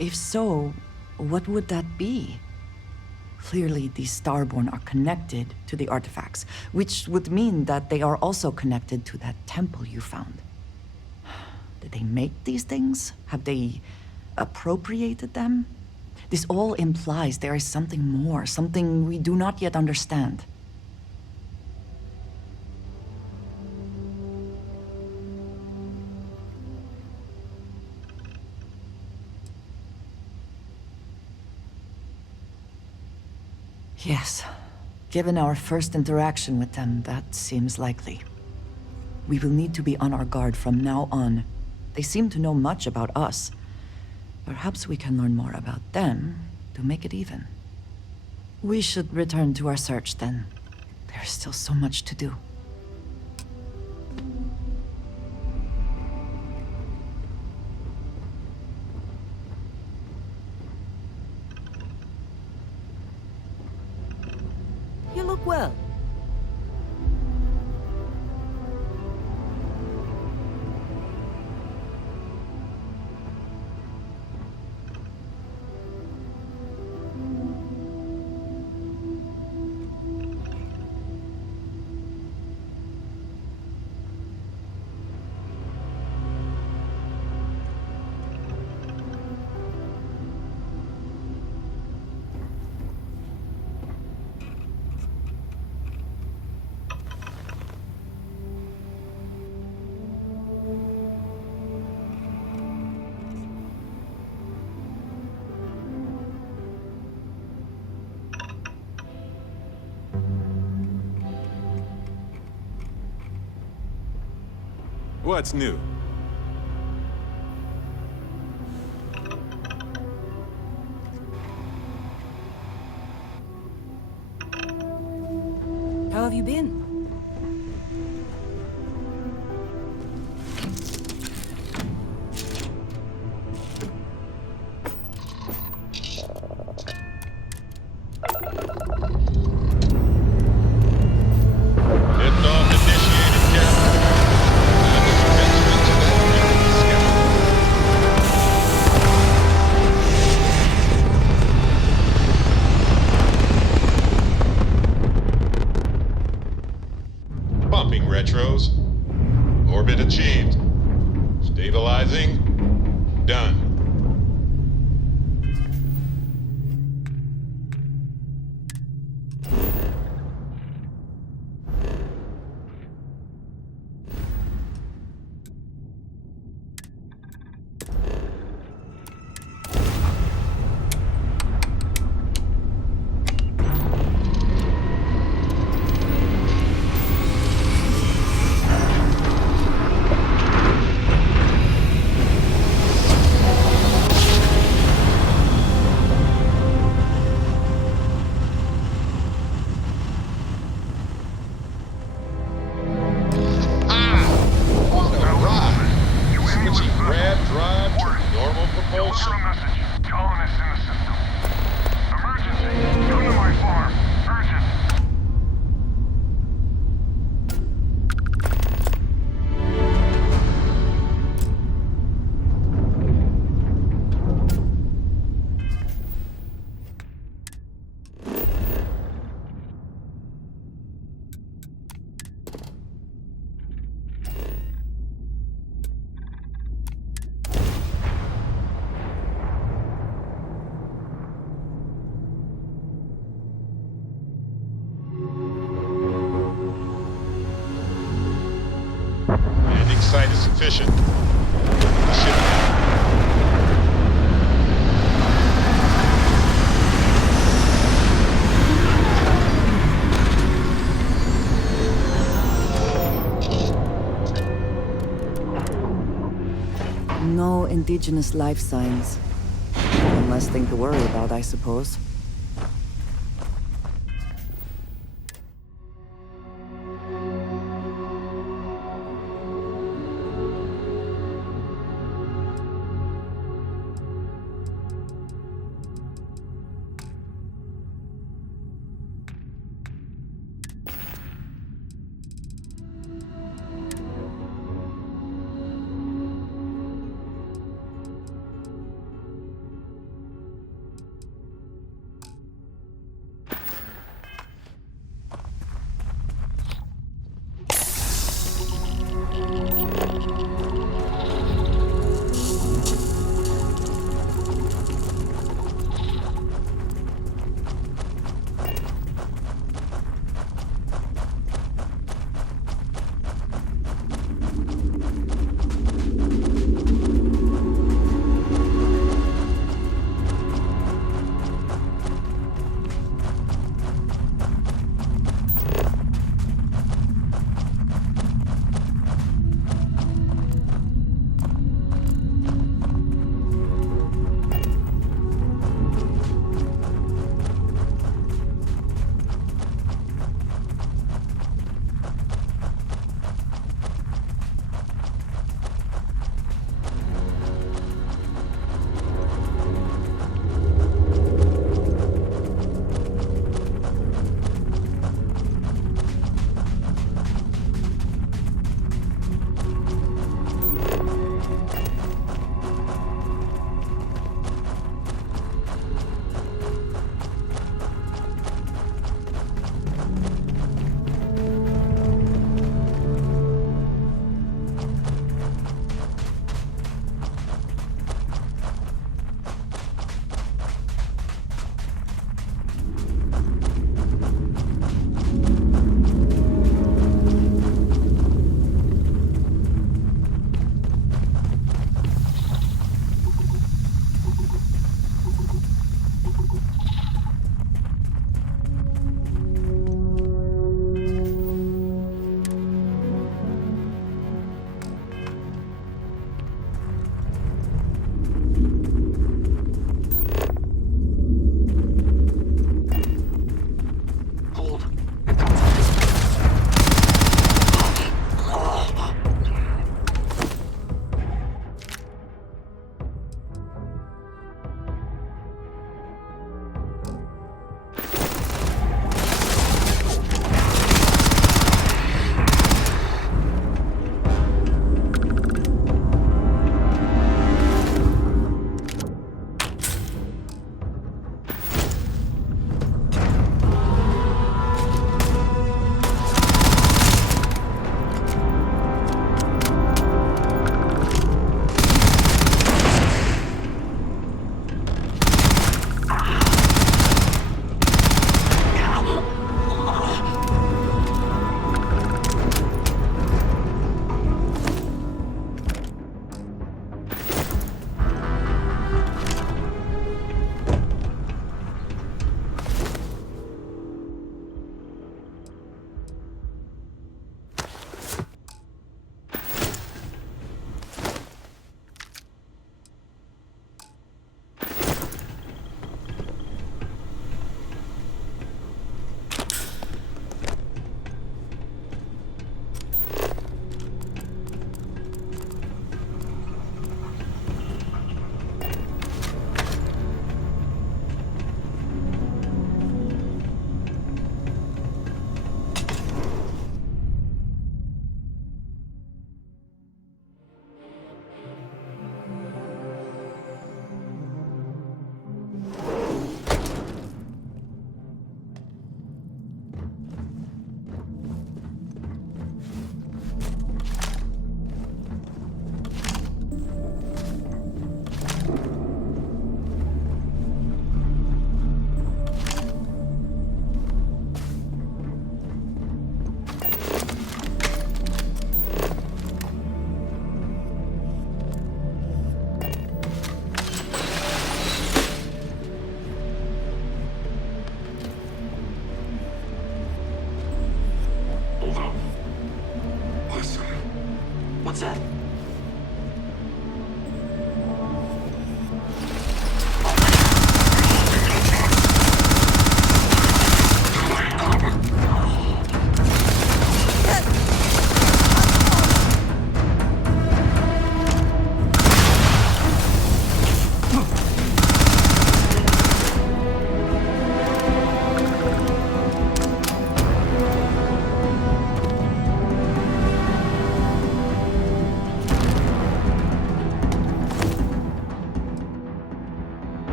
If so, what would that be? Clearly, these starborn are connected to the artifacts, which would mean that they are also connected to that temple you found. Did they make these things? Have they appropriated them? This all implies there is something more, something we do not yet understand. Yes. Given our first interaction with them, that seems likely. We will need to be on our guard from now on. They seem to know much about us. Perhaps we can learn more about them to make it even. We should return to our search then. There's still so much to do. You look well. What's new? How have you been? Bumping retros. Orbit achieved. Stabilizing. Done. Site is sufficient. No indigenous life signs. One less thing to worry about, I suppose.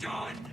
done?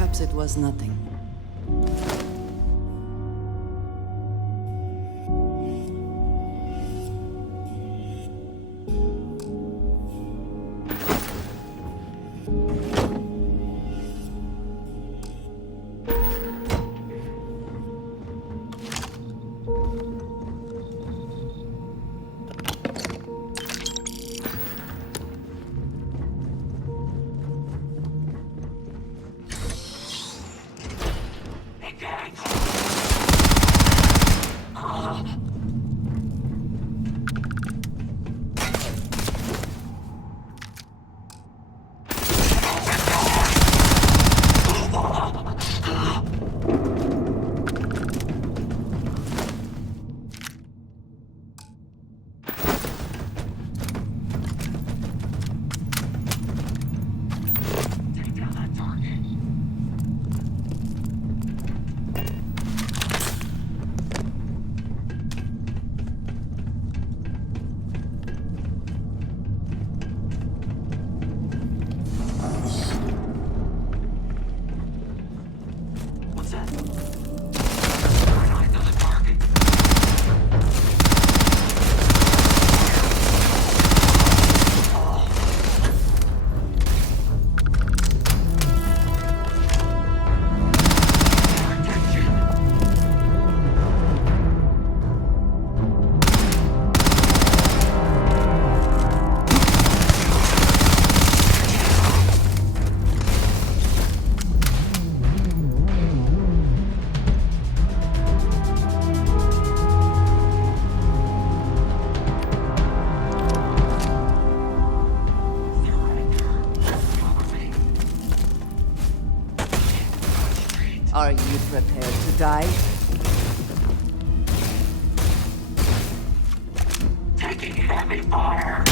Perhaps it was nothing. Are you prepared to die? Taking heavy fire.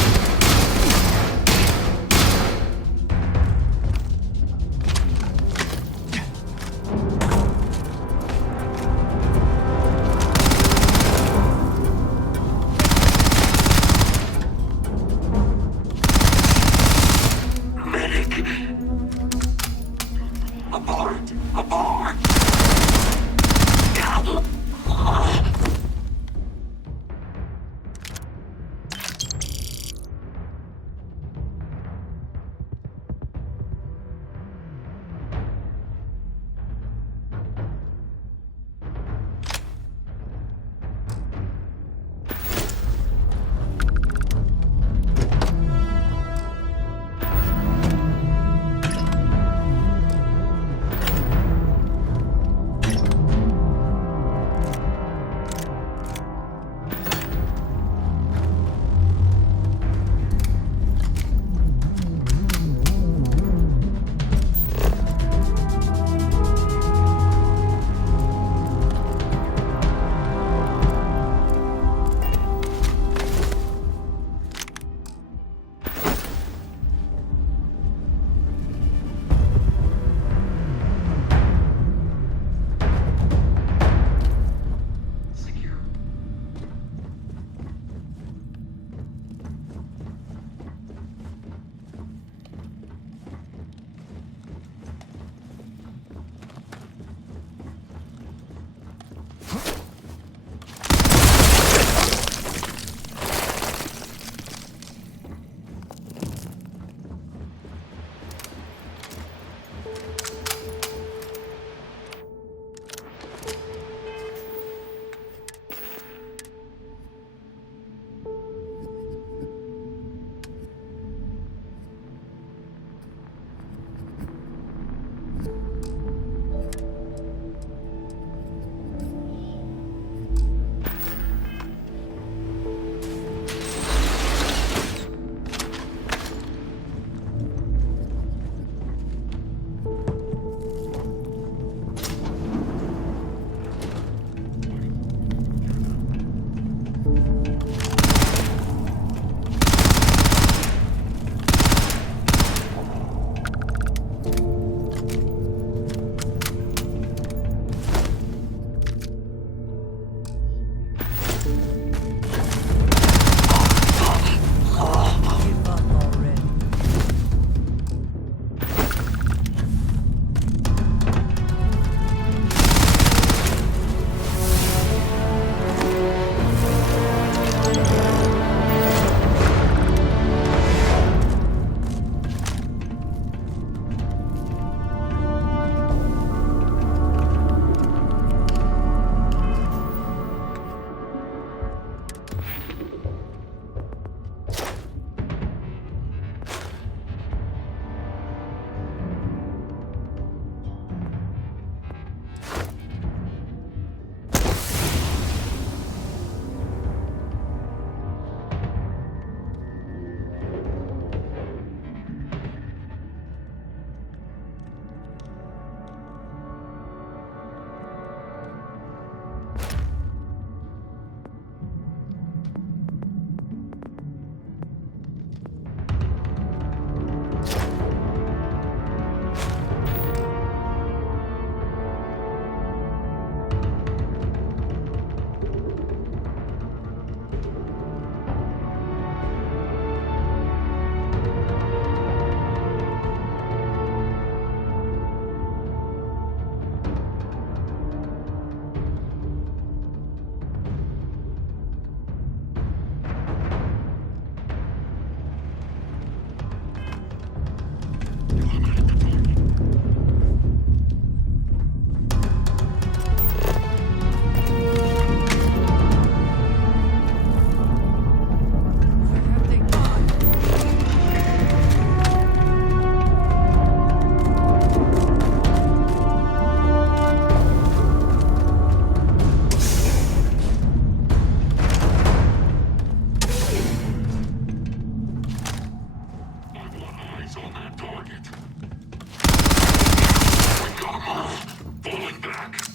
Falling back.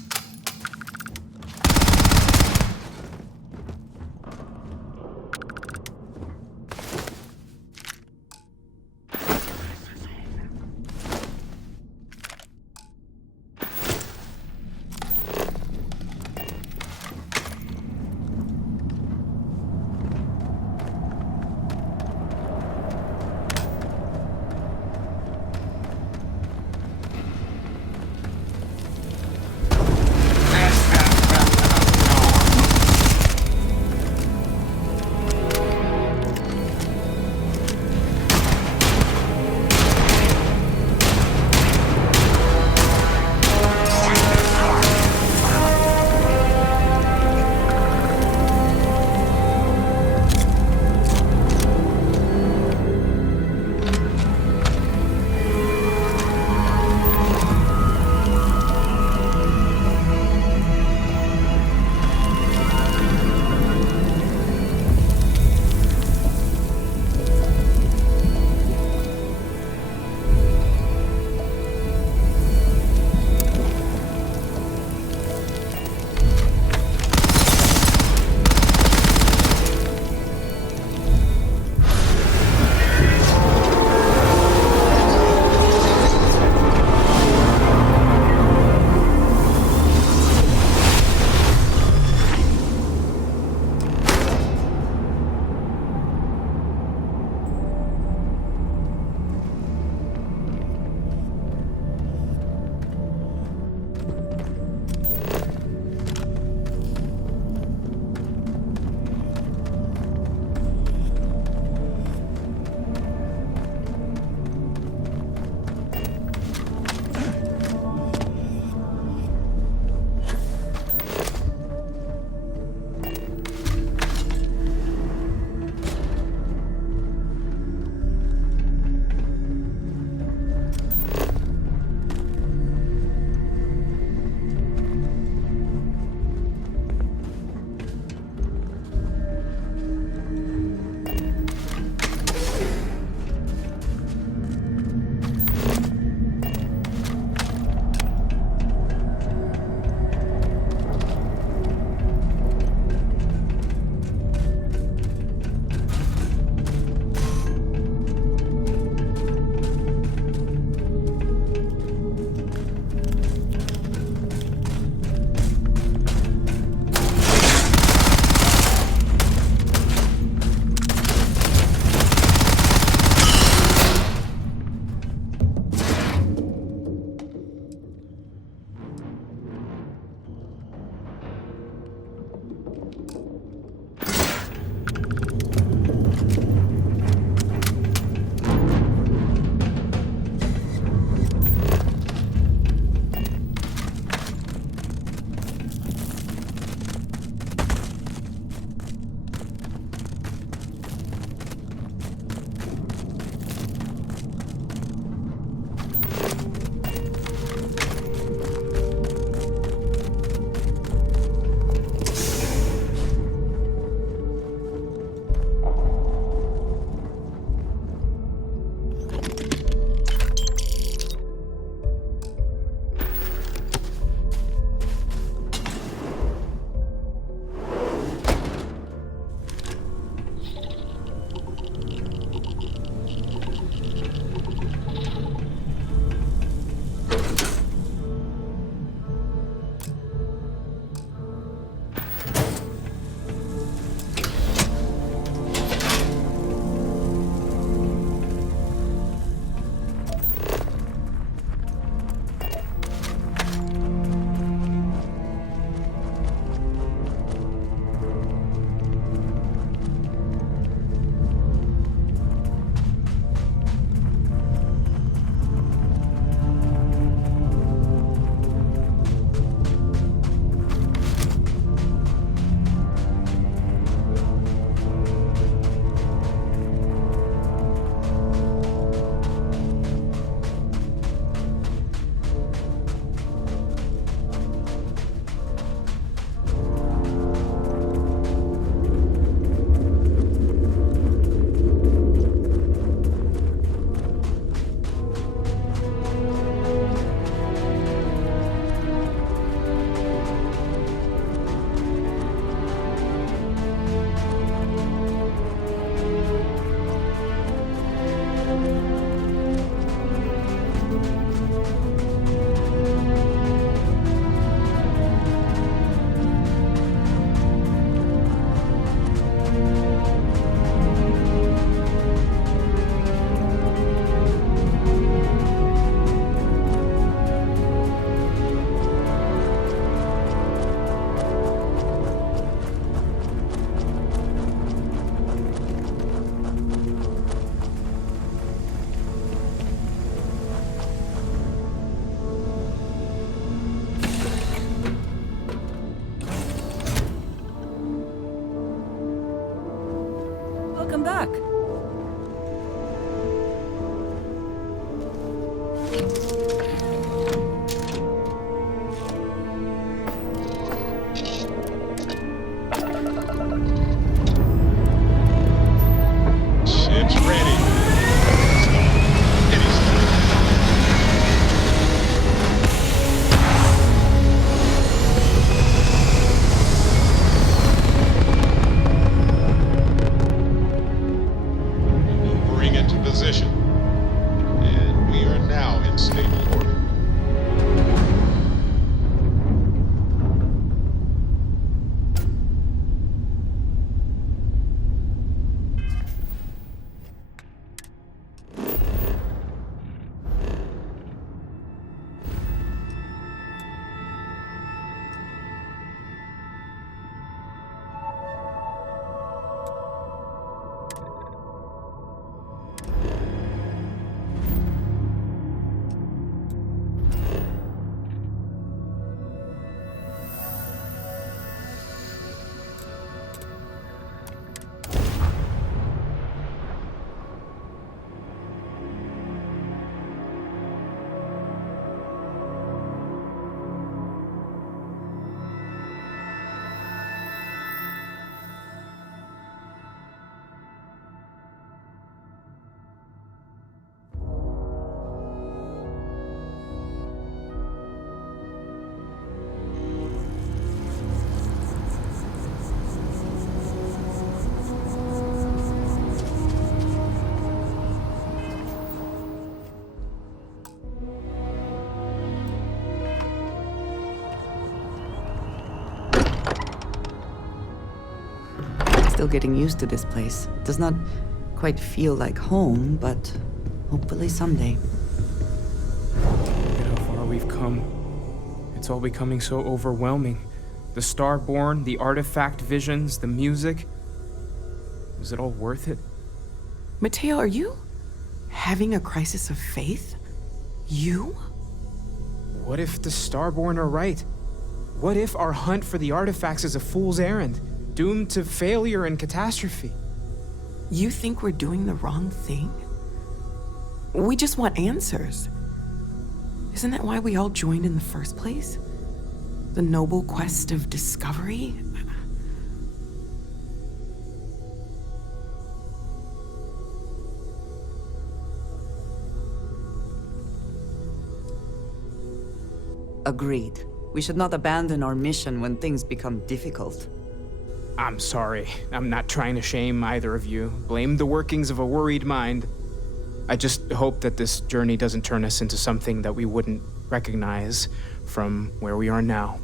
in stable orbit. Still getting used to this place. Does not quite feel like home, but hopefully someday. Look at how far we've come. It's all becoming so overwhelming. The starborn, the artifact visions, the music. Was it all worth it? Mateo, are you having a crisis of faith? You? What if the starborn are right? What if our hunt for the artifacts is a fool's errand, doomed to failure and catastrophe? You think we're doing the wrong thing? We just want answers. Isn't that why we all joined in the first place? The noble quest of discovery? Agreed. We should not abandon our mission when things become difficult. I'm sorry. I'm not trying to shame either of you. Blame the workings of a worried mind. I just hope that this journey doesn't turn us into something that we wouldn't recognize from where we are now.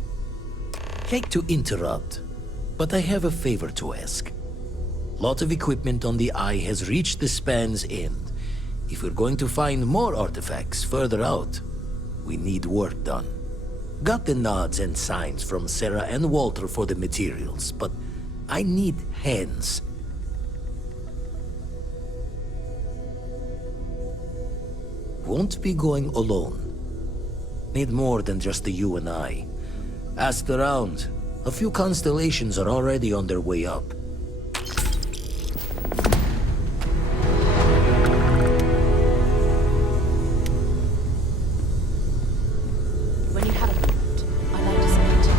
Hate to interrupt, but I have a favor to ask. Lot of equipment on the Eye has reached the span's end. If we're going to find more artifacts further out, we need work done. Got the nods and signs from Sarah and Walter for the materials, but I need hands. Won't be going alone. Need more than just the you and I. Asked around. A few constellations are already on their way up. When you have a moment, I'd like to speak to you.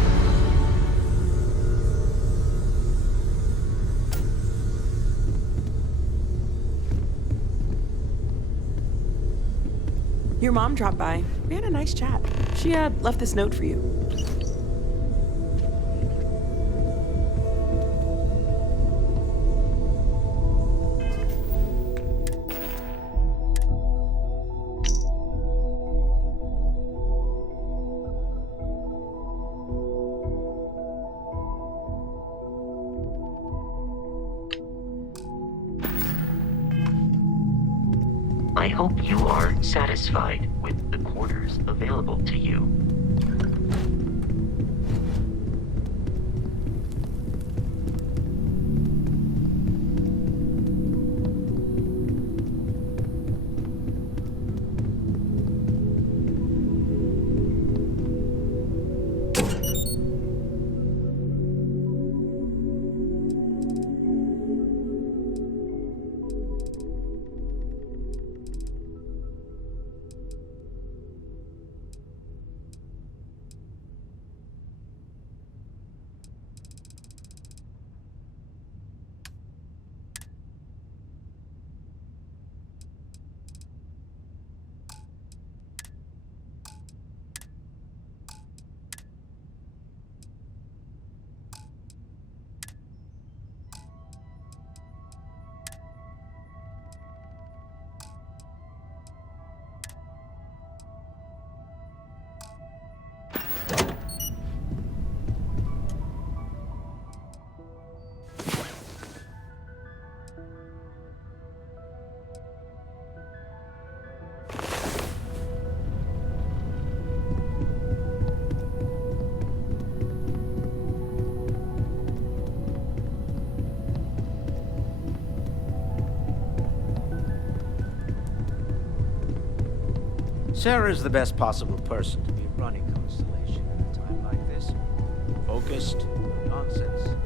Your mom dropped by. We had a nice chat. She left this note for you. I hope you are satisfied with the quarters available to you. Sarah's the best possible person to be running Constellation at a time like this. Focused, no nonsense.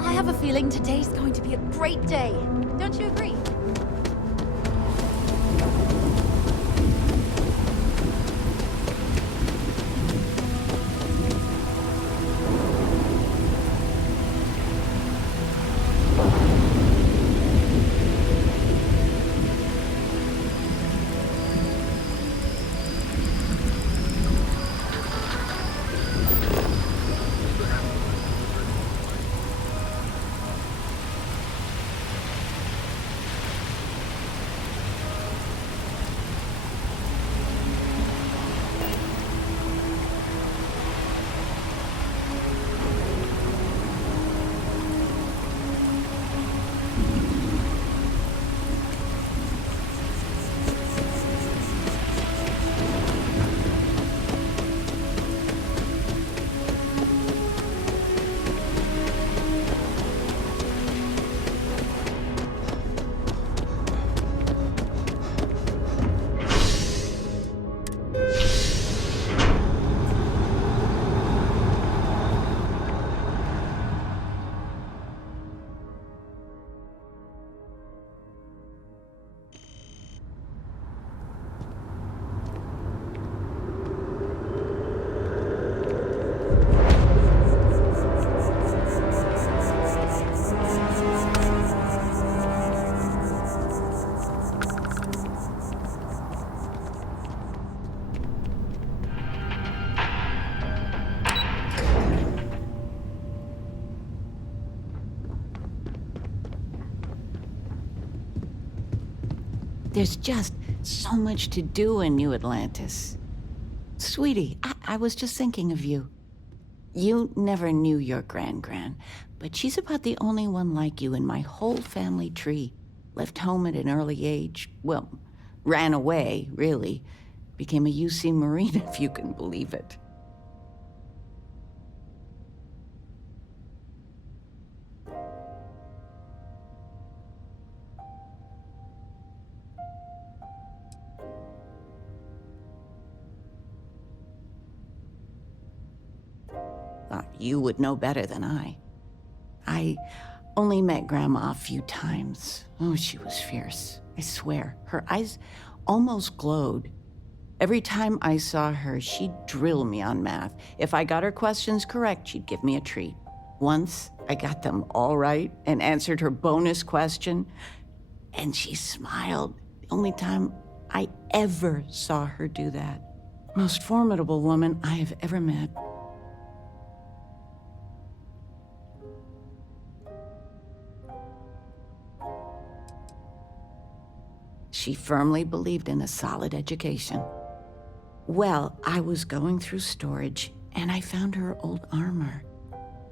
I have a feeling today's going to be a great day. Don't you agree? There's just so much to do in New Atlantis. Sweetie, I was just thinking of you. You never knew your gran-gran, but she's about the only one like you in my whole family tree. Left home at an early age. Well, ran away, really. Became a UC Marine, if you can believe it. You would know better than I. I only met Grandma a few times. Oh, she was fierce. I swear, her eyes almost glowed. Every time I saw her, she'd drill me on math. If I got her questions correct, she'd give me a treat. Once, I got them all right and answered her bonus question, and she smiled. The only time I ever saw her do that. Most formidable woman I have ever met. She firmly believed in a solid education. Well, I was going through storage, and I found her old armor.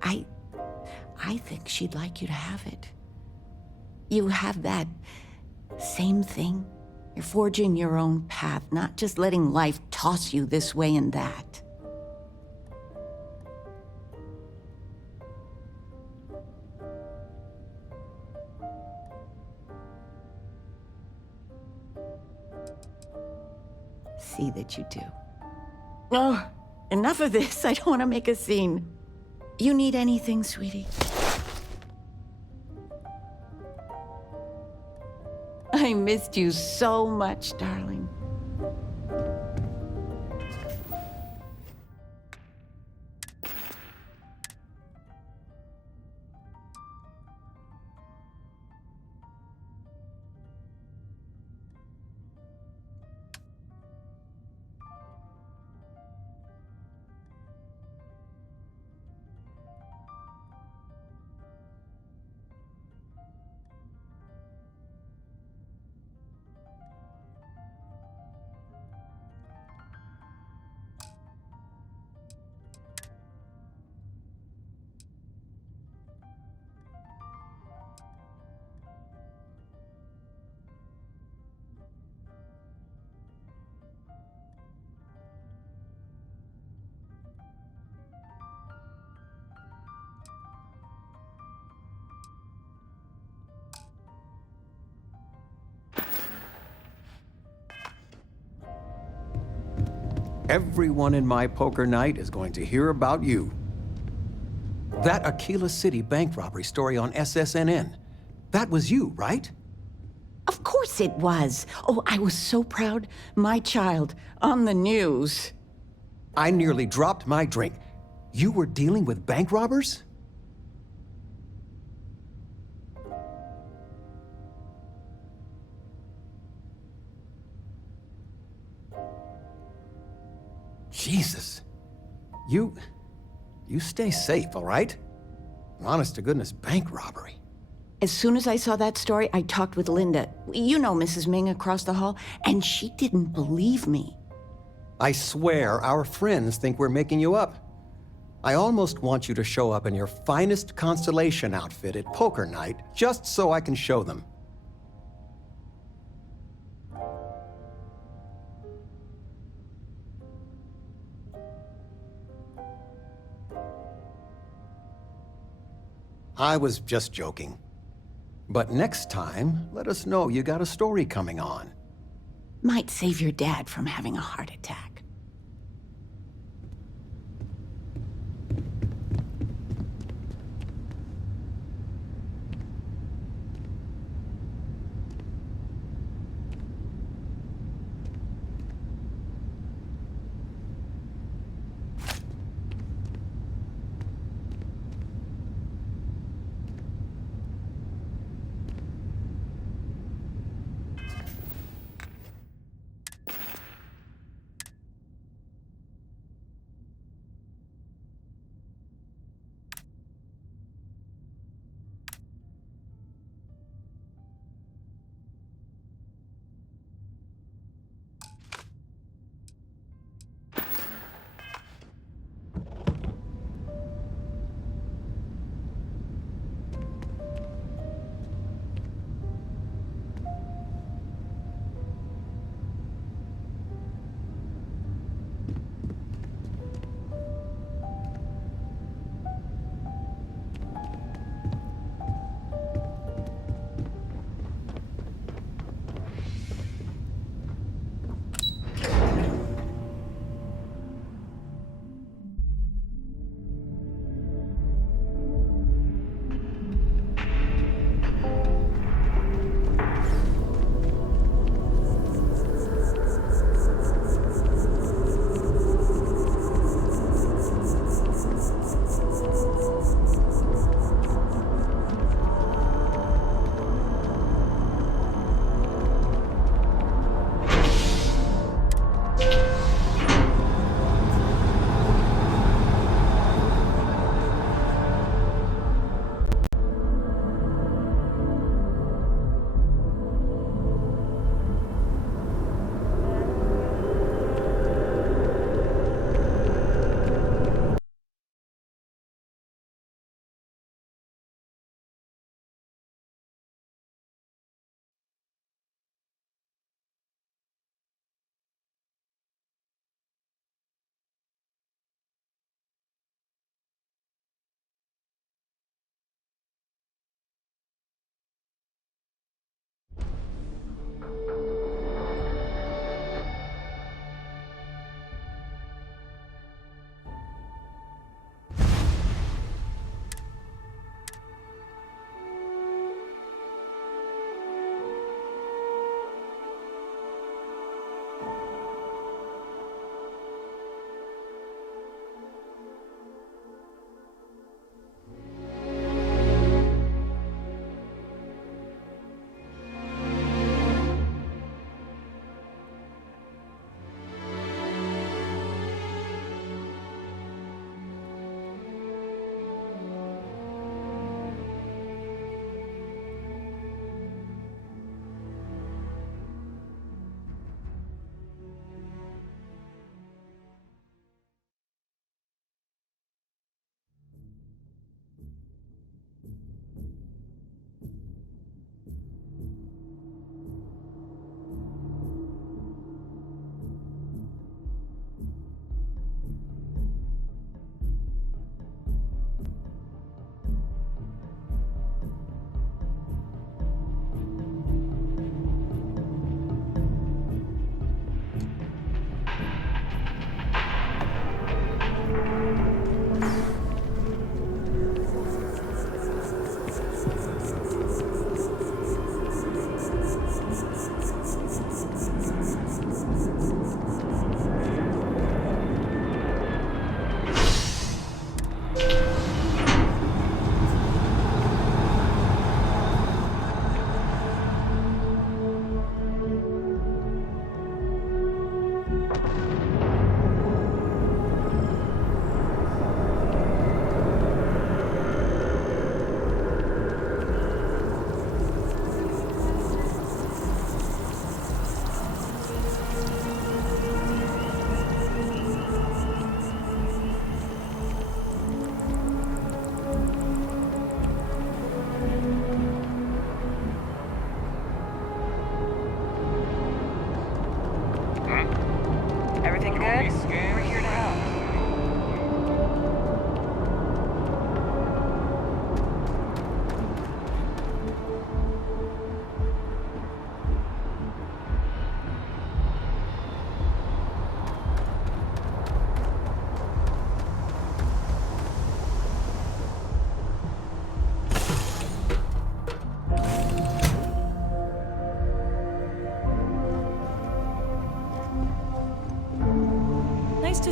I think she'd like you to have it. You have that same thing. You're forging your own path, not just letting life toss you this way and that. See that you do. Oh, enough of this. I don't want to make a scene. You need anything, sweetie? I missed you so much, darling. Everyone in my poker night is going to hear about you. That Aquila City bank robbery story on SSNN. That was you, right? Of course it was. Oh, I was so proud. My child on the news. I nearly dropped my drink. You were dealing with bank robbers? Jesus. You stay safe, all right? Honest to goodness, bank robbery. As soon as I saw that story, I talked with Linda. You know Mrs. Ming across the hall, and she didn't believe me. I swear our friends think we're making you up. I almost want you to show up in your finest constellation outfit at poker night, just so I can show them. I was just joking. But next time, let us know you got a story coming on. Might save your dad from having a heart attack.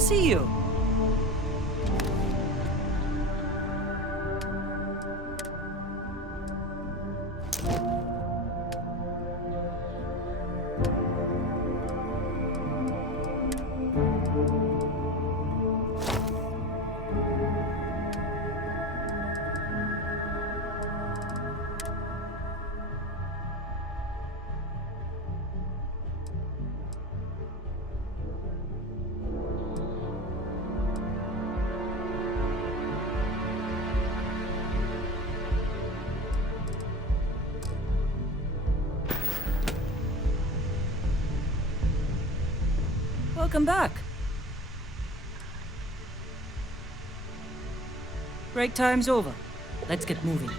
see you. Welcome back. Break time's over. Let's get moving.